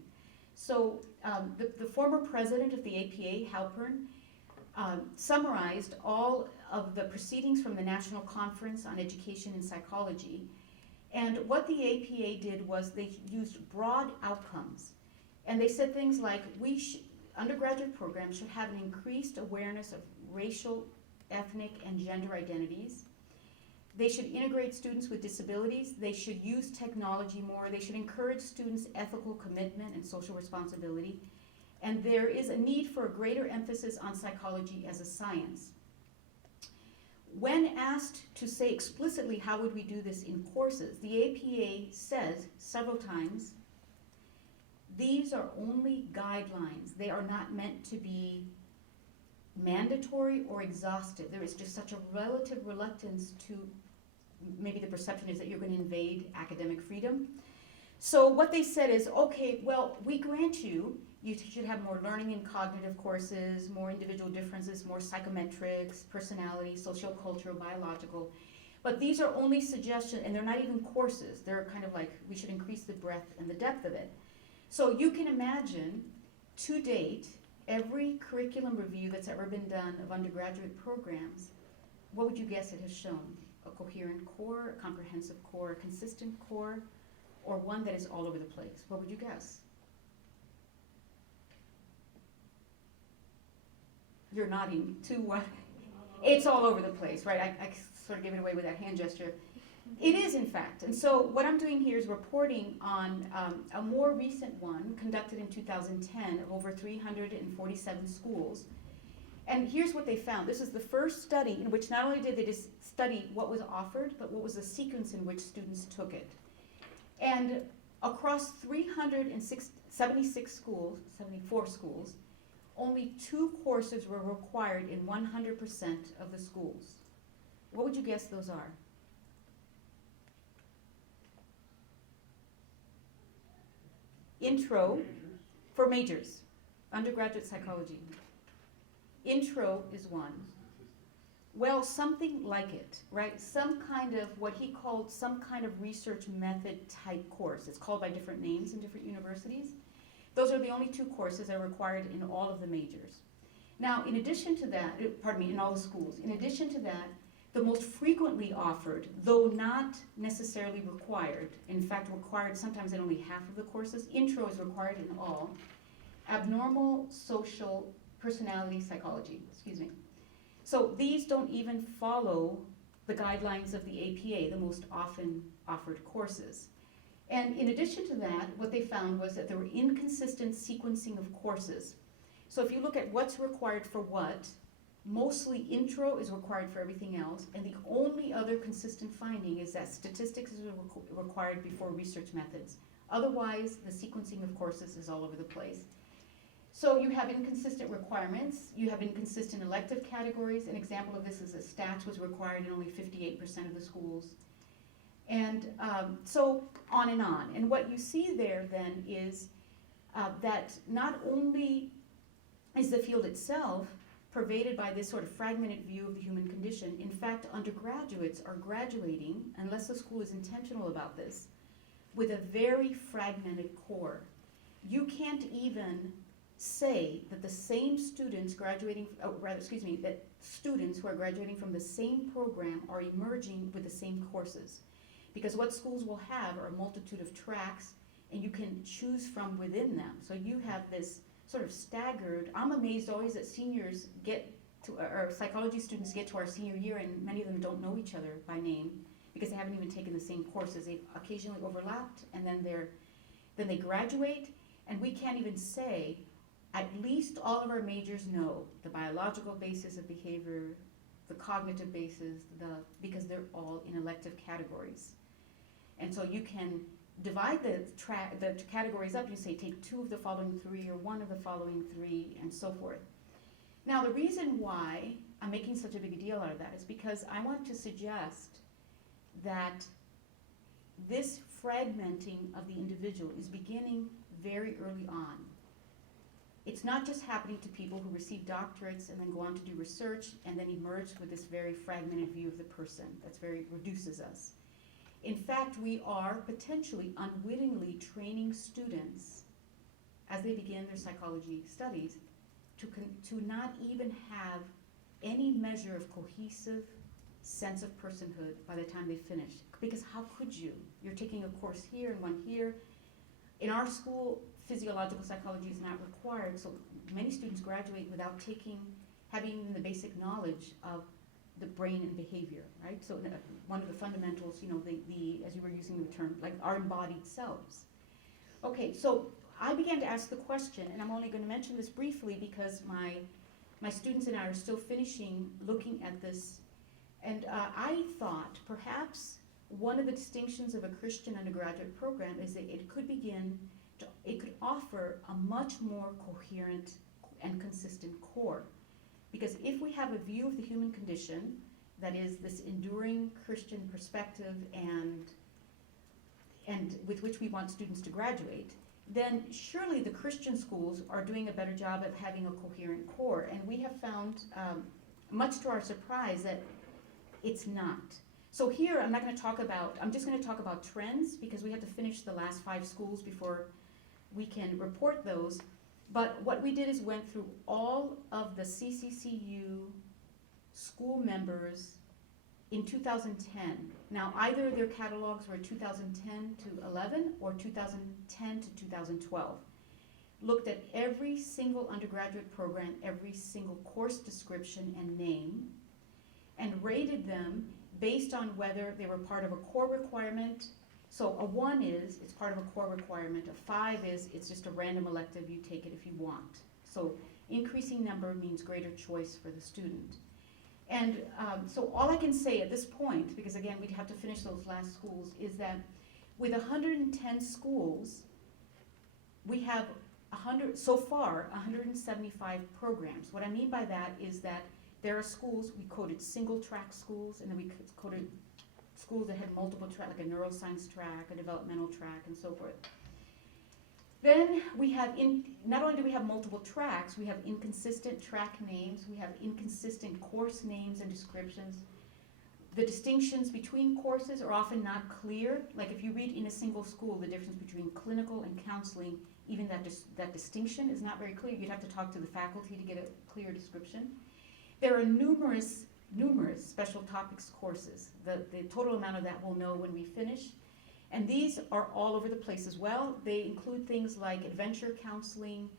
So the former president of the APA, Halpern, summarized all of the proceedings from the National Conference on Education and Psychology. And what the APA did was they used broad outcomes. And they said things like, undergraduate programs should have an increased awareness of racial, ethnic, and gender identities. They should integrate students with disabilities. They should use technology more. They should encourage students' ethical commitment and social responsibility. And there is a need for a greater emphasis on psychology as a science. When asked to say explicitly how would we do this in courses, the APA says several times, these are only guidelines. They are not meant to be mandatory or exhaustive. There is just such a relative reluctance to, maybe the perception is that you're going to invade academic freedom. So what they said is, okay, well, we grant you should have more learning and cognitive courses, more individual differences, more psychometrics, personality, sociocultural, biological. But these are only suggestions, and they're not even courses. They're kind of like, we should increase the breadth and the depth of it. So you can imagine, to date, every curriculum review that's ever been done of undergraduate programs, what would you guess it has shown? A coherent core, a comprehensive core, a consistent core, or one that is all over the place? What would you guess? You're nodding to what? It's all over the place, right? I sort of gave it away with that hand gesture. It is, in fact. And so what I'm doing here is reporting on a more recent one conducted in 2010 of over 347 schools. And here's what they found. This is the first study in which not only did they just study what was offered, but what was the sequence in which students took it. And across 376 schools, 74 schools, only 2 courses were required in 100% of the schools. What would you guess those are? Intro for majors, undergraduate psychology. Intro is one. Well, something like it, right? Some kind of what he called some kind of research method type course. It's called by different names in different universities. Those are the only 2 courses that are required in all of the majors. Now, in addition to that, in all the schools, in addition to that, the most frequently offered, though not necessarily required, in fact required sometimes in only half of the courses, intro is required in all, abnormal social personality psychology, So these don't even follow the guidelines of the APA, the most often offered courses. And in addition to that, what they found was that there were inconsistent sequencing of courses. So if you look at what's required for what, mostly intro is required for everything else, and the only other consistent finding is that statistics is required before research methods. Otherwise, the sequencing of courses is all over the place. So you have inconsistent requirements, you have inconsistent elective categories. An example of this is that stats was required in only 58% of the schools. And so on and on. And what you see there then is that not only is the field itself pervaded by this sort of fragmented view of the human condition, in fact, undergraduates are graduating, unless the school is intentional about this, with a very fragmented core. You can't even say that the same students graduating, that students who are graduating from the same program are emerging with the same courses. Because what schools will have are a multitude of tracks, and you can choose from within them. So you have this sort of staggered, I'm amazed always that seniors get to, or psychology students get to our senior year, and many of them don't know each other by name because they haven't even taken the same courses. They've occasionally overlapped, and then they graduate, and we can't even say, at least all of our majors know the biological basis of behavior, the cognitive basis, because they're all in elective categories. And so you can divide the categories up. You say take 2 of the following 3 or 1 of the following 3 and so forth. Now the reason why I'm making such a big deal out of that is because I want to suggest that this fragmenting of the individual is beginning very early on. It's not just happening to people who receive doctorates and then go on to do research and then emerge with this very fragmented view of the person that's very reduces us. In fact, we are potentially unwittingly training students as they begin their psychology studies to not even have any measure of cohesive sense of personhood by the time they finish. Because how could you? You're taking a course here and one here. In our school, physiological psychology is not required, so many students graduate without having the basic knowledge of the brain and behavior, right? So one of the fundamentals, as you were using the term, like our embodied selves. Okay, so I began to ask the question, and I'm only going to mention this briefly because my students and I are still finishing looking at this, and I thought perhaps one of the distinctions of a Christian undergraduate program is that it could offer a much more coherent and consistent core. Because if we have a view of the human condition that is this enduring Christian perspective and with which we want students to graduate, then surely the Christian schools are doing a better job of having a coherent core. And we have found, much to our surprise, that it's not. So here I'm just going to talk about trends because we have to finish the last 5 schools before we can report those. But what we did is went through all of the CCCU school members in 2010. Now, either their catalogs were 2010 to 11 or 2010 to 2012. Looked at every single undergraduate program, every single course description and name, and rated them based on whether they were part of a core requirement. So a 1 is, it's part of a core requirement. A 5 is, it's just a random elective, you take it if you want. So increasing number means greater choice for the student. And so all I can say at this point, because again, we'd have to finish those last schools, is that With 110 schools, we have 175 programs. What I mean by that is that there are schools, we coded single track schools, and then we coded schools that had multiple track, like a neuroscience track, a developmental track, and so forth. Then we have, not only do we have multiple tracks, we have inconsistent track names, we have inconsistent course names and descriptions. The distinctions between courses are often not clear. Like if you read in a single school, the difference between clinical and counseling, even that distinction is not very clear. You'd have to talk to the faculty to get a clear description. There are numerous special topics courses. The total amount of that we'll know when we finish. And these are all over the place as well. They include things like adventure counseling,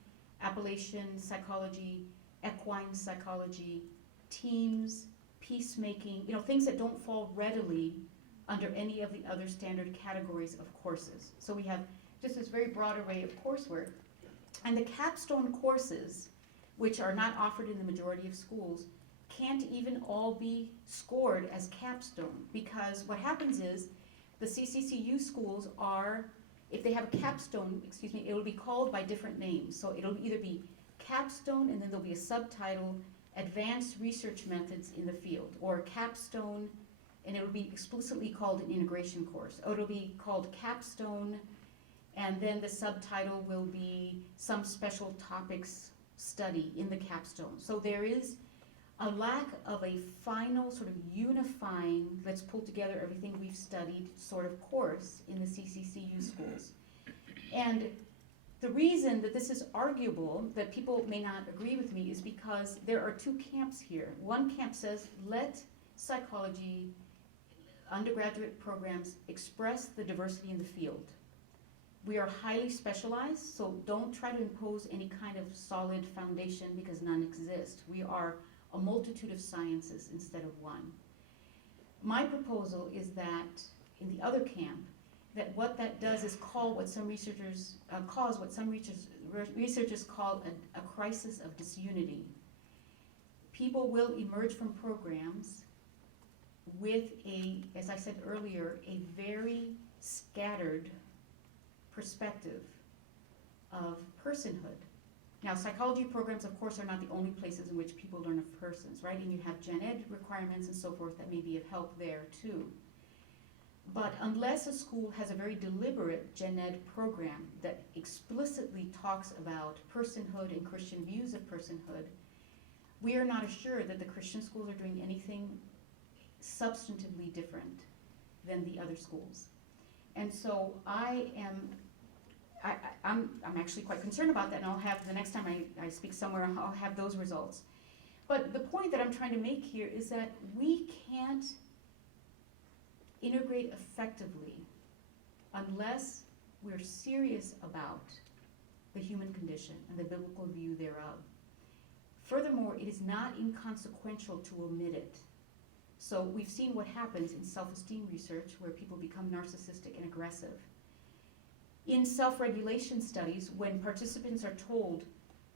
Appalachian psychology, equine psychology, teams, peacemaking, things that don't fall readily under any of the other standard categories of courses. So we have just this very broad array of coursework. And the capstone courses, which are not offered in the majority of schools, can't even all be scored as capstone, because what happens is the CCCU schools are, if they have a capstone, it will be called by different names. So it'll either be capstone and then there'll be a subtitle, advanced research methods in the field, or capstone and it'll be explicitly called an integration course. Or it'll be called capstone and then the subtitle will be some special topics study in the capstone. So there is a lack of a final sort of unifying, let's pull together everything we've studied sort of course in the CCCU schools. And the reason that this is arguable, that people may not agree with me, is because there are two camps here. One camp says, let psychology undergraduate programs express the diversity in the field. We are highly specialized, so don't try to impose any kind of solid foundation because none exist. We are a multitude of sciences instead of one. My proposal is that in the other camp, that what that does is cause what some researchers call a crisis of disunity. People will emerge from programs with a, as I said earlier, a very scattered perspective of personhood. Now, psychology programs, of course, are not the only places in which people learn of persons, right? And you have gen ed requirements and so forth that may be of help there, too. But unless a school has a very deliberate gen ed program that explicitly talks about personhood and Christian views of personhood, we are not assured that the Christian schools are doing anything substantively different than the other schools. And so I'm actually quite concerned about that, and I'll have, the next time I speak somewhere, I'll have those results. But the point that I'm trying to make here is that we can't integrate effectively unless we're serious about the human condition and the biblical view thereof. Furthermore, it is not inconsequential to omit it. So we've seen what happens in self-esteem research where people become narcissistic and aggressive. In self-regulation studies, when participants are told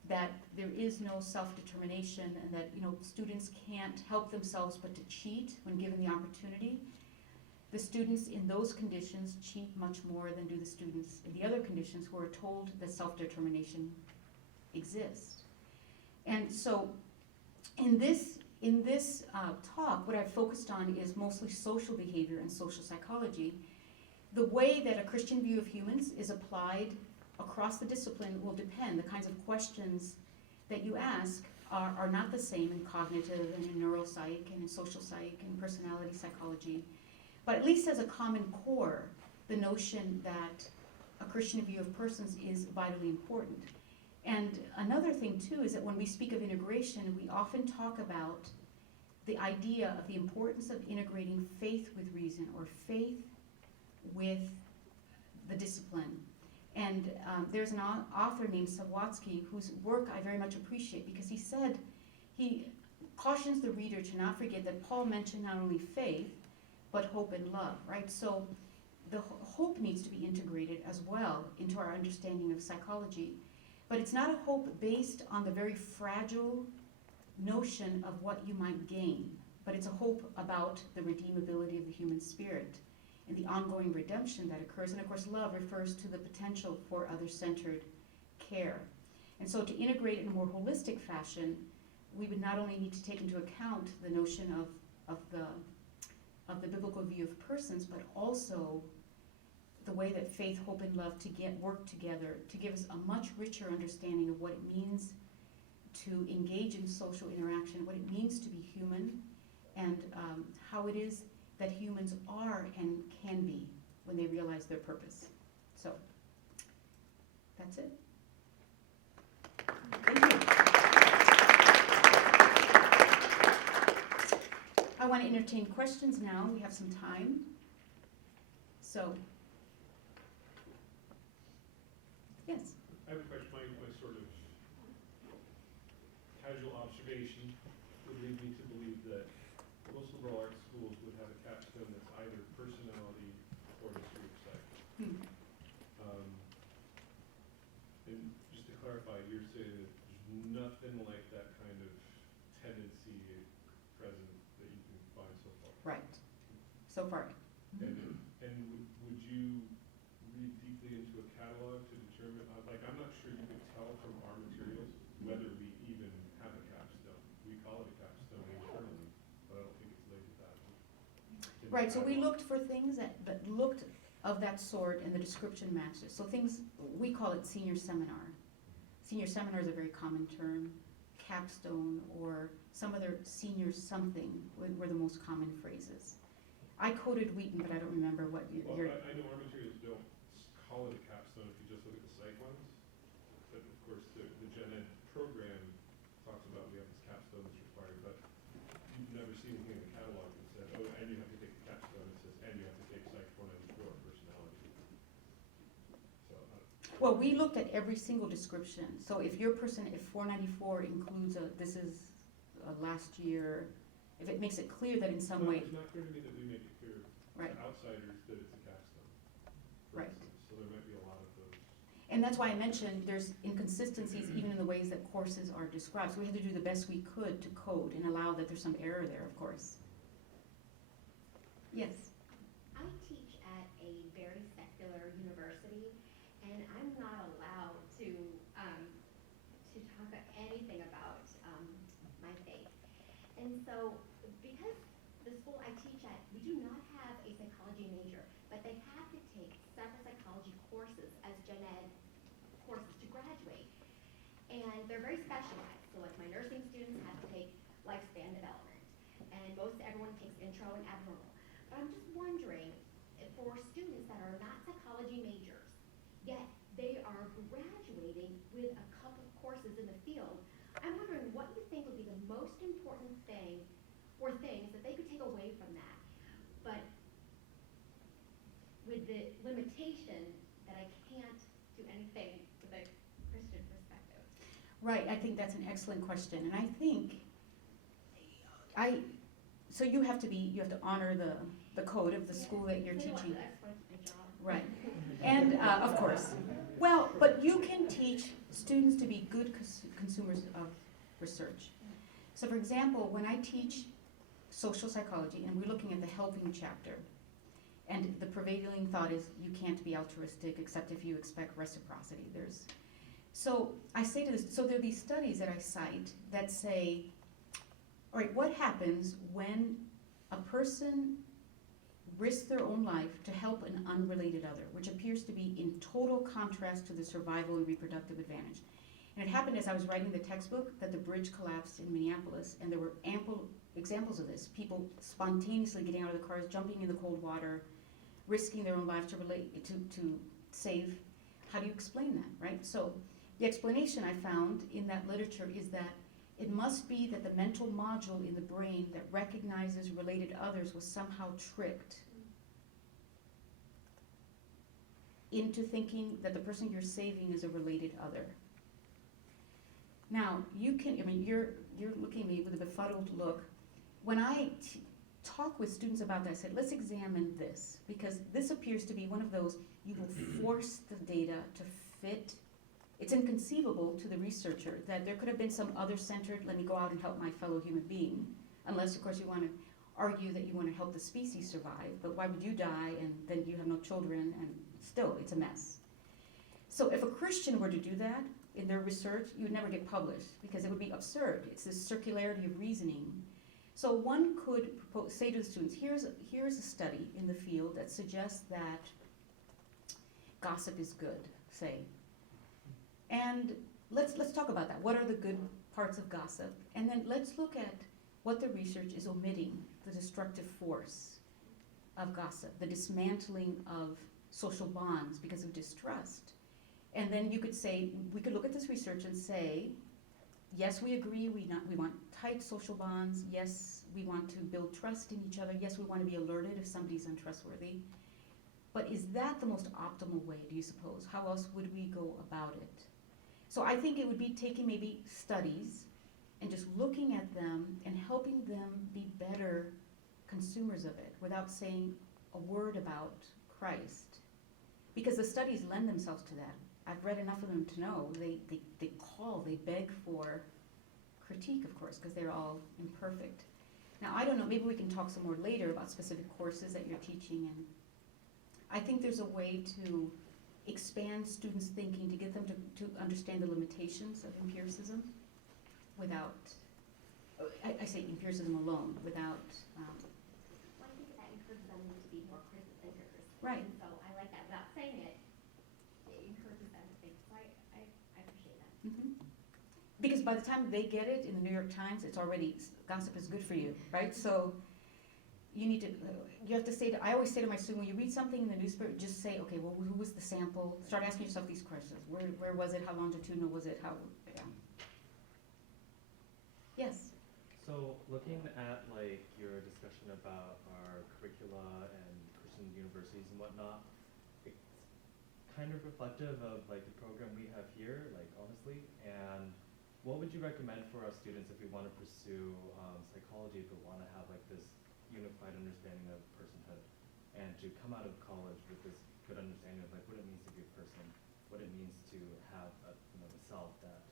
that there is no self-determination and that students can't help themselves but to cheat when given the opportunity, the students in those conditions cheat much more than do the students in the other conditions who are told that self-determination exists. And so in this talk, what I've focused on is mostly social behavior and social psychology. The way that a Christian view of humans is applied across the discipline will depend. The kinds of questions that you ask are not the same in cognitive and in neuropsych and in social psych and personality psychology. But at least as a common core, the notion that a Christian view of persons is vitally important. And another thing too is that when we speak of integration, we often talk about the idea of the importance of integrating faith with reason, or faith with the discipline. And there's an author named Sabates whose work I very much appreciate, because he cautions the reader to not forget that Paul mentioned not only faith, but hope and love, right? So the hope needs to be integrated as well into our understanding of psychology. But it's not a hope based on the very fragile notion of what you might gain, but it's a hope about the redeemability of the human spirit. and the ongoing redemption that occurs. And of course, love refers to the potential for other-centered care. And so to integrate in a more holistic fashion, we would not only need to take into account the notion of the biblical view of persons, but also the way that faith, hope, and love work together to give us a much richer understanding of what it means to engage in social interaction, what it means to be human, and how it is that humans are and can be when they realize their purpose. So, that's it. Thank you. I want to entertain questions now. We have some time. So, yes. I have a question. My sort of casual observation would lead me to believe that most liberal arts schools would have a capstone that's either personality or history of psych. And just to clarify, you're saying that there's nothing like that kind of tendency present that you can find so far? Right. So far. And would you read deeply into a catalog to determine, like, I'm not sure you could tell from our materials whether we even have a capstone. We call it a capstone internally, but I don't think it's labeled that. Right, so we looked for things that looked of that sort and the description matches. So things, we call it senior seminar. Senior seminar is a very common term. Capstone or some other senior something were the most common phrases. I quoted Wheaton, but I don't remember what Well, your... I know our materials don't call it a capstone if you just look at the psych ones. But of course, the gen ed program talks about we have this capstone that's required, but you've never seen anything in the catalog that says, oh, and you have to take the capstone. It says, and you have to take psych 494, personality. So, Well, we looked at every single description. So if your person, if 494 includes this is last year, if it makes it clear that in some way... It's not clear to me that we make it clear Right. to outsiders that it's a capstone. Right. Instance. So there might be a lot of those. And that's why I mentioned there's inconsistencies even in the ways that courses are described. So we had to do the best we could to code and allow that there's some error there, of course. Yes? I teach at a very secular university, and I'm not allowed to talk anything about my faith. And so, because the school I teach at, we do not have a psychology major, but they have to take several psychology courses as gen ed courses to graduate. And they're very specialized. So like my nursing students have to take lifespan development, and most everyone takes intro and abnormal. But I'm just wondering, for students that are not psychology majors, yet they are graduating with a couple of courses in the field, I'm wondering what you think would be the most important thing or things that they could take away from that, but with the limitation that I can't do anything with a Christian perspective. Right, I think that's an excellent question. And I think, so you have to honor the code of the school that you're teaching. I just want to keep my job. Right, and of course. Well, but you can teach students to be good consumers of research. So for example, when I teach social psychology, and we're looking at the helping chapter, and the prevailing thought is you can't be altruistic except if you expect reciprocity. So I say to this, so there are these studies that I cite that say, all right, what happens when a person risks their own life to help an unrelated other, which appears to be in total contrast to the survival and reproductive advantage. And it happened as I was writing the textbook that the bridge collapsed in Minneapolis, and there were ample examples of this. People spontaneously getting out of the cars, jumping in the cold water, risking their own life to save. How do you explain that, right? So the explanation I found in that literature is that it must be that the mental module in the brain that recognizes related others was somehow tricked into thinking that the person you're saving is a related other. Now, you're looking at me with a befuddled look. When I talk with students about that, I said, let's examine this, because this appears to be one of those, you will force the data to fit. It's inconceivable to the researcher that there could have been some other-centered, let me go out and help my fellow human being, unless, of course, you want to argue that you want to help the species survive, but why would you die and then you have no children, and still it's a mess. So if a Christian were to do that in their research, you would never get published because it would be absurd. It's this circularity of reasoning. So one could say to the students, here's a study in the field that suggests that gossip is good, say. And let's talk about that. What are the good parts of gossip? And then let's look at what the research is omitting, the destructive force of gossip, the dismantling of social bonds because of distrust. And then you could say, we could look at this research and say, yes, we agree, we want tight social bonds. Yes, we want to build trust in each other. Yes, we want to be alerted if somebody's untrustworthy. But is that the most optimal way, do you suppose? How else would we go about it? So I think it would be taking maybe studies and just looking at them and helping them be better consumers of it without saying a word about Christ. Because the studies lend themselves to that. I've read enough of them to know they beg for critique, of course, because they're all imperfect. Now, I don't know, maybe we can talk some more later about specific courses that you're teaching, and I think there's a way to expand students' thinking to get them to understand the limitations of empiricism without, I say empiricism alone, without, Well, I think that encourages them to be more critical thinkers. Right. And so I like that. Without saying it, it encourages them to think. So I appreciate that. because by the time they get it in the New York Times, it's already, gossip is good for you, right? So you need to, you have to say, I always say to my student, when you read something in the newspaper, just say, okay, well, who was the sample? Start asking yourself these questions. Where was it? How longitudinal was it? How, yeah. Yes? So looking at like your discussion about our curricula and Christian universities and whatnot, it's kind of reflective of like the program we have here, like honestly. And what would you recommend for our students if we want to pursue psychology, but want to have like this unified understanding of personhood, and to come out of college with this good understanding of like what it means to be a person, what it means to have a a self that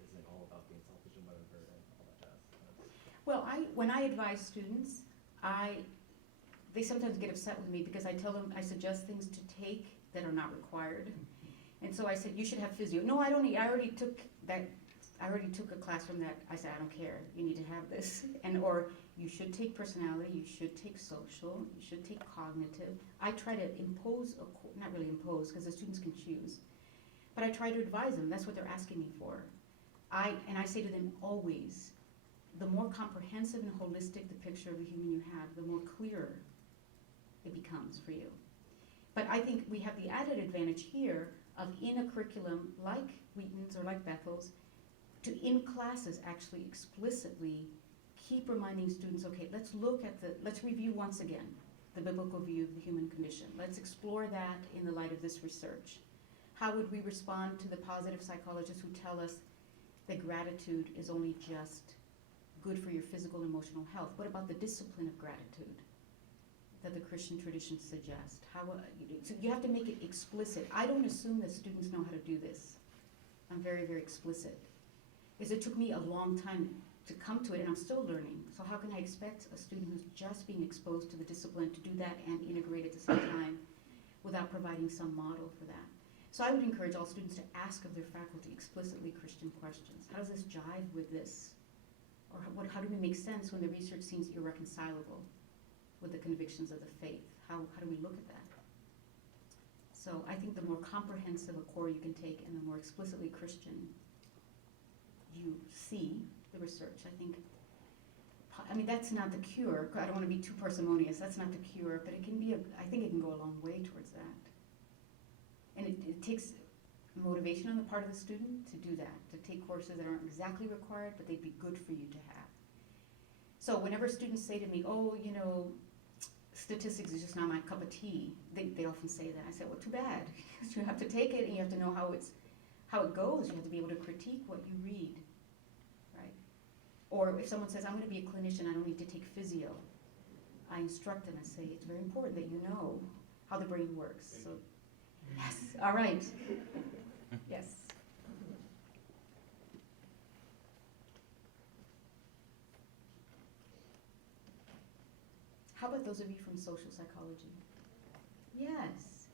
isn't all about being selfish and whatever and all that jazz. Well, when I advise students, they sometimes get upset with me because I tell them, I suggest things to take that are not required. And so I said, you should have physio. No, I don't need, I already took a class from that. I said, I don't care, you need to have this. Or you should take personality, you should take social, you should take cognitive. I try to impose, not really impose, because the students can choose. But I try to advise them, that's what they're asking me for. And I say to them always, the more comprehensive and holistic the picture of the human you have, the more clear it becomes for you. But I think we have the added advantage here of in a curriculum like Wheaton's or like Bethel's, to in classes actually explicitly keep reminding students, okay, let's review once again the biblical view of the human condition. Let's explore that in the light of this research. How would we respond to the positive psychologists who tell us that gratitude is only just good for your physical and emotional health? What about the discipline of gratitude that the Christian traditions suggest? So you have to make it explicit. I don't assume that students know how to do this. I'm very, very explicit. Because it took me a long time to come to it, and I'm still learning. So how can I expect a student who's just being exposed to the discipline to do that and integrate at the same time without providing some model for that? So I would encourage all students to ask of their faculty explicitly Christian questions. How does this jive with this? Or how do we make sense when the research seems irreconcilable with the convictions of the faith? How do we look at that? So I think the more comprehensive a core you can take and the more explicitly Christian you see the research, I mean, that's not the cure. I don't want to be too parsimonious. That's not the cure, but it can be, I think it can go a long way towards that. And it takes motivation on the part of the student to do that, to take courses that aren't exactly required, but they'd be good for you to have. So whenever students say to me, oh, statistics is just not my cup of tea, they often say that. I say, well, too bad. You have to take it and you have to know how it goes. You have to be able to critique what you read, right? Or if someone says, I'm going to be a clinician, I don't need to take physio, I instruct them and say, it's very important that you know how the brain works. So, yes, all right. Yes. How about those of you from social psychology? Yes.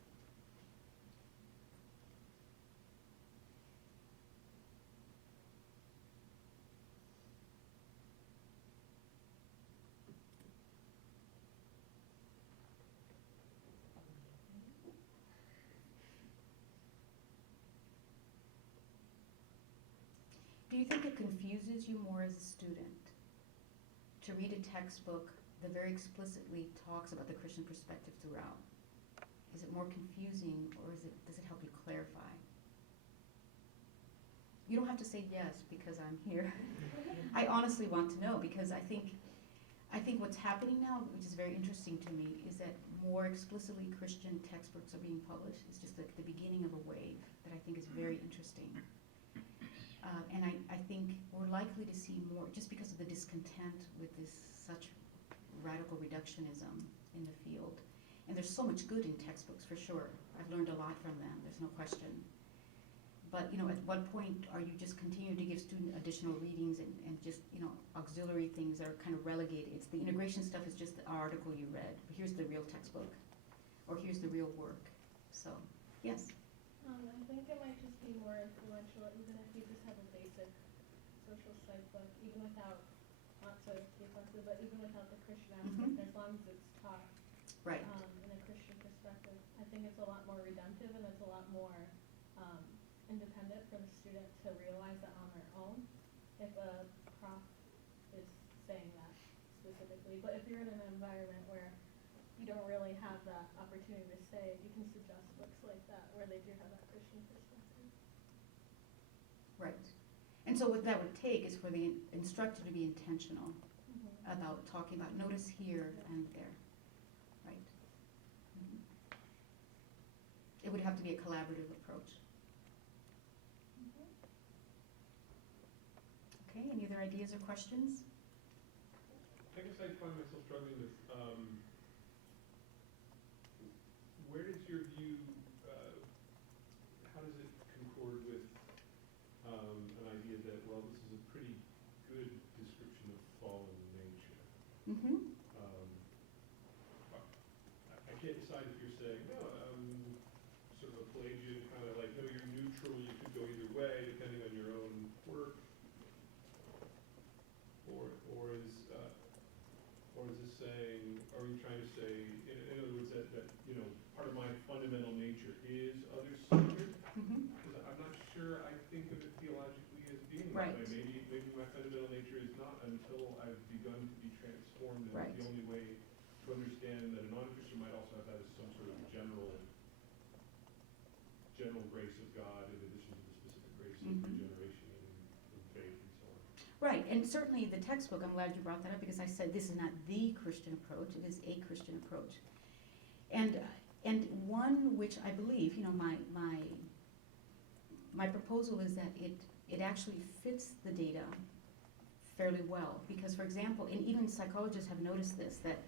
Do you think it confuses you more as a student to read a textbook that very explicitly talks about the Christian perspective throughout? Is it more confusing, or does it help you clarify? You don't have to say yes because I'm here. I honestly want to know, because I think what's happening now, which is very interesting to me, is that more explicitly Christian textbooks are being published. It's just like the beginning of a wave that I think is very interesting. And I think we're likely to see more, just because of the discontent with this such radical reductionism in the field. And there's so much good in textbooks, for sure. I've learned a lot from them, there's no question. But, you know, at what point are you just continuing to give students additional readings and just, you know, auxiliary things that are kind of relegated? It's the integration stuff is just the article you read, but here's the real textbook, or here's the real work. So, yes? I think it might just be more influential, even if you just have a basic social psych book, even without, not to be offensive, but even without the Christian aspect, as long as it's taught Right. in a Christian perspective. I think it's a lot more redemptive, and it's a lot more independent for the student to realize that on their own, if a prof is saying that specifically. But if you're in an environment where you don't really have that opportunity to say, you can suggest books like that where they do have that Christian perspective. Right. And so what that would take is for the instructor to be intentional about talking about notice here and there. Right. It would have to be a collaborative approach. Okay, any other ideas or questions? I guess I find myself struggling with, where does your view, how does it concord with an idea that, well, this is a pretty good description of fallen nature? I can't decide if you're saying, no, sort of a Pelagian kind of like, no, you're neutral, you could go either way depending on your own work. Or is this saying, are you trying to say, in other words, that you know, part of my fundamental nature is other-centered? Because I'm not sure I think of it theologically as being that way. Maybe my fundamental nature is not until I've begun to be transformed, and the only way to understand that a non-Christian might also have that as some sort of general grace of God in addition to the specific grace of regeneration and faith and so on. Right, and certainly the textbook, I'm glad you brought that up, because I said this is not the Christian approach, it is a Christian approach. And one which I believe, you know, my proposal is that it actually fits the data fairly well. Because, for example, and even psychologists have noticed this, that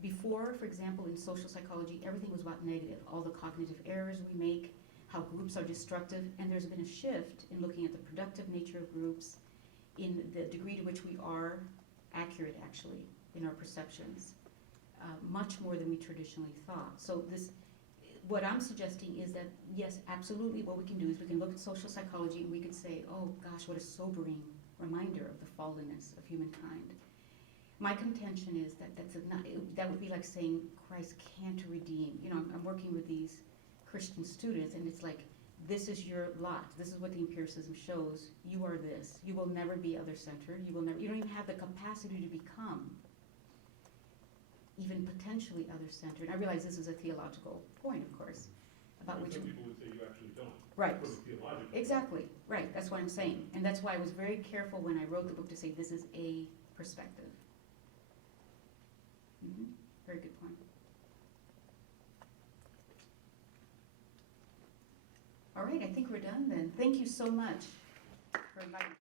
before, for example, in social psychology, everything was about negative, all the cognitive errors we make, how groups are destructive, and there's been a shift in looking at the productive nature of groups, in the degree to which we are accurate, actually, in our perceptions, much more than we traditionally thought. So what I'm suggesting is that, yes, absolutely, what we can do is we can look at social psychology and we could say, oh gosh, what a sobering reminder of the fallenness of humankind. My contention is that that would be like saying Christ can't redeem. You know, I'm working with these Christian students, and it's like, this is your lot. This is what the empiricism shows. You are this. You will never be other-centered. You don't even have the capacity to become even potentially other-centered. I realize this is a theological point, of course, about which some people would say you actually don't. Right. Theologically. Exactly. Right. That's what I'm saying, and that's why I was very careful when I wrote the book to say this is a perspective. Very good point. All right, I think we're done then. Thank you so much for inviting me.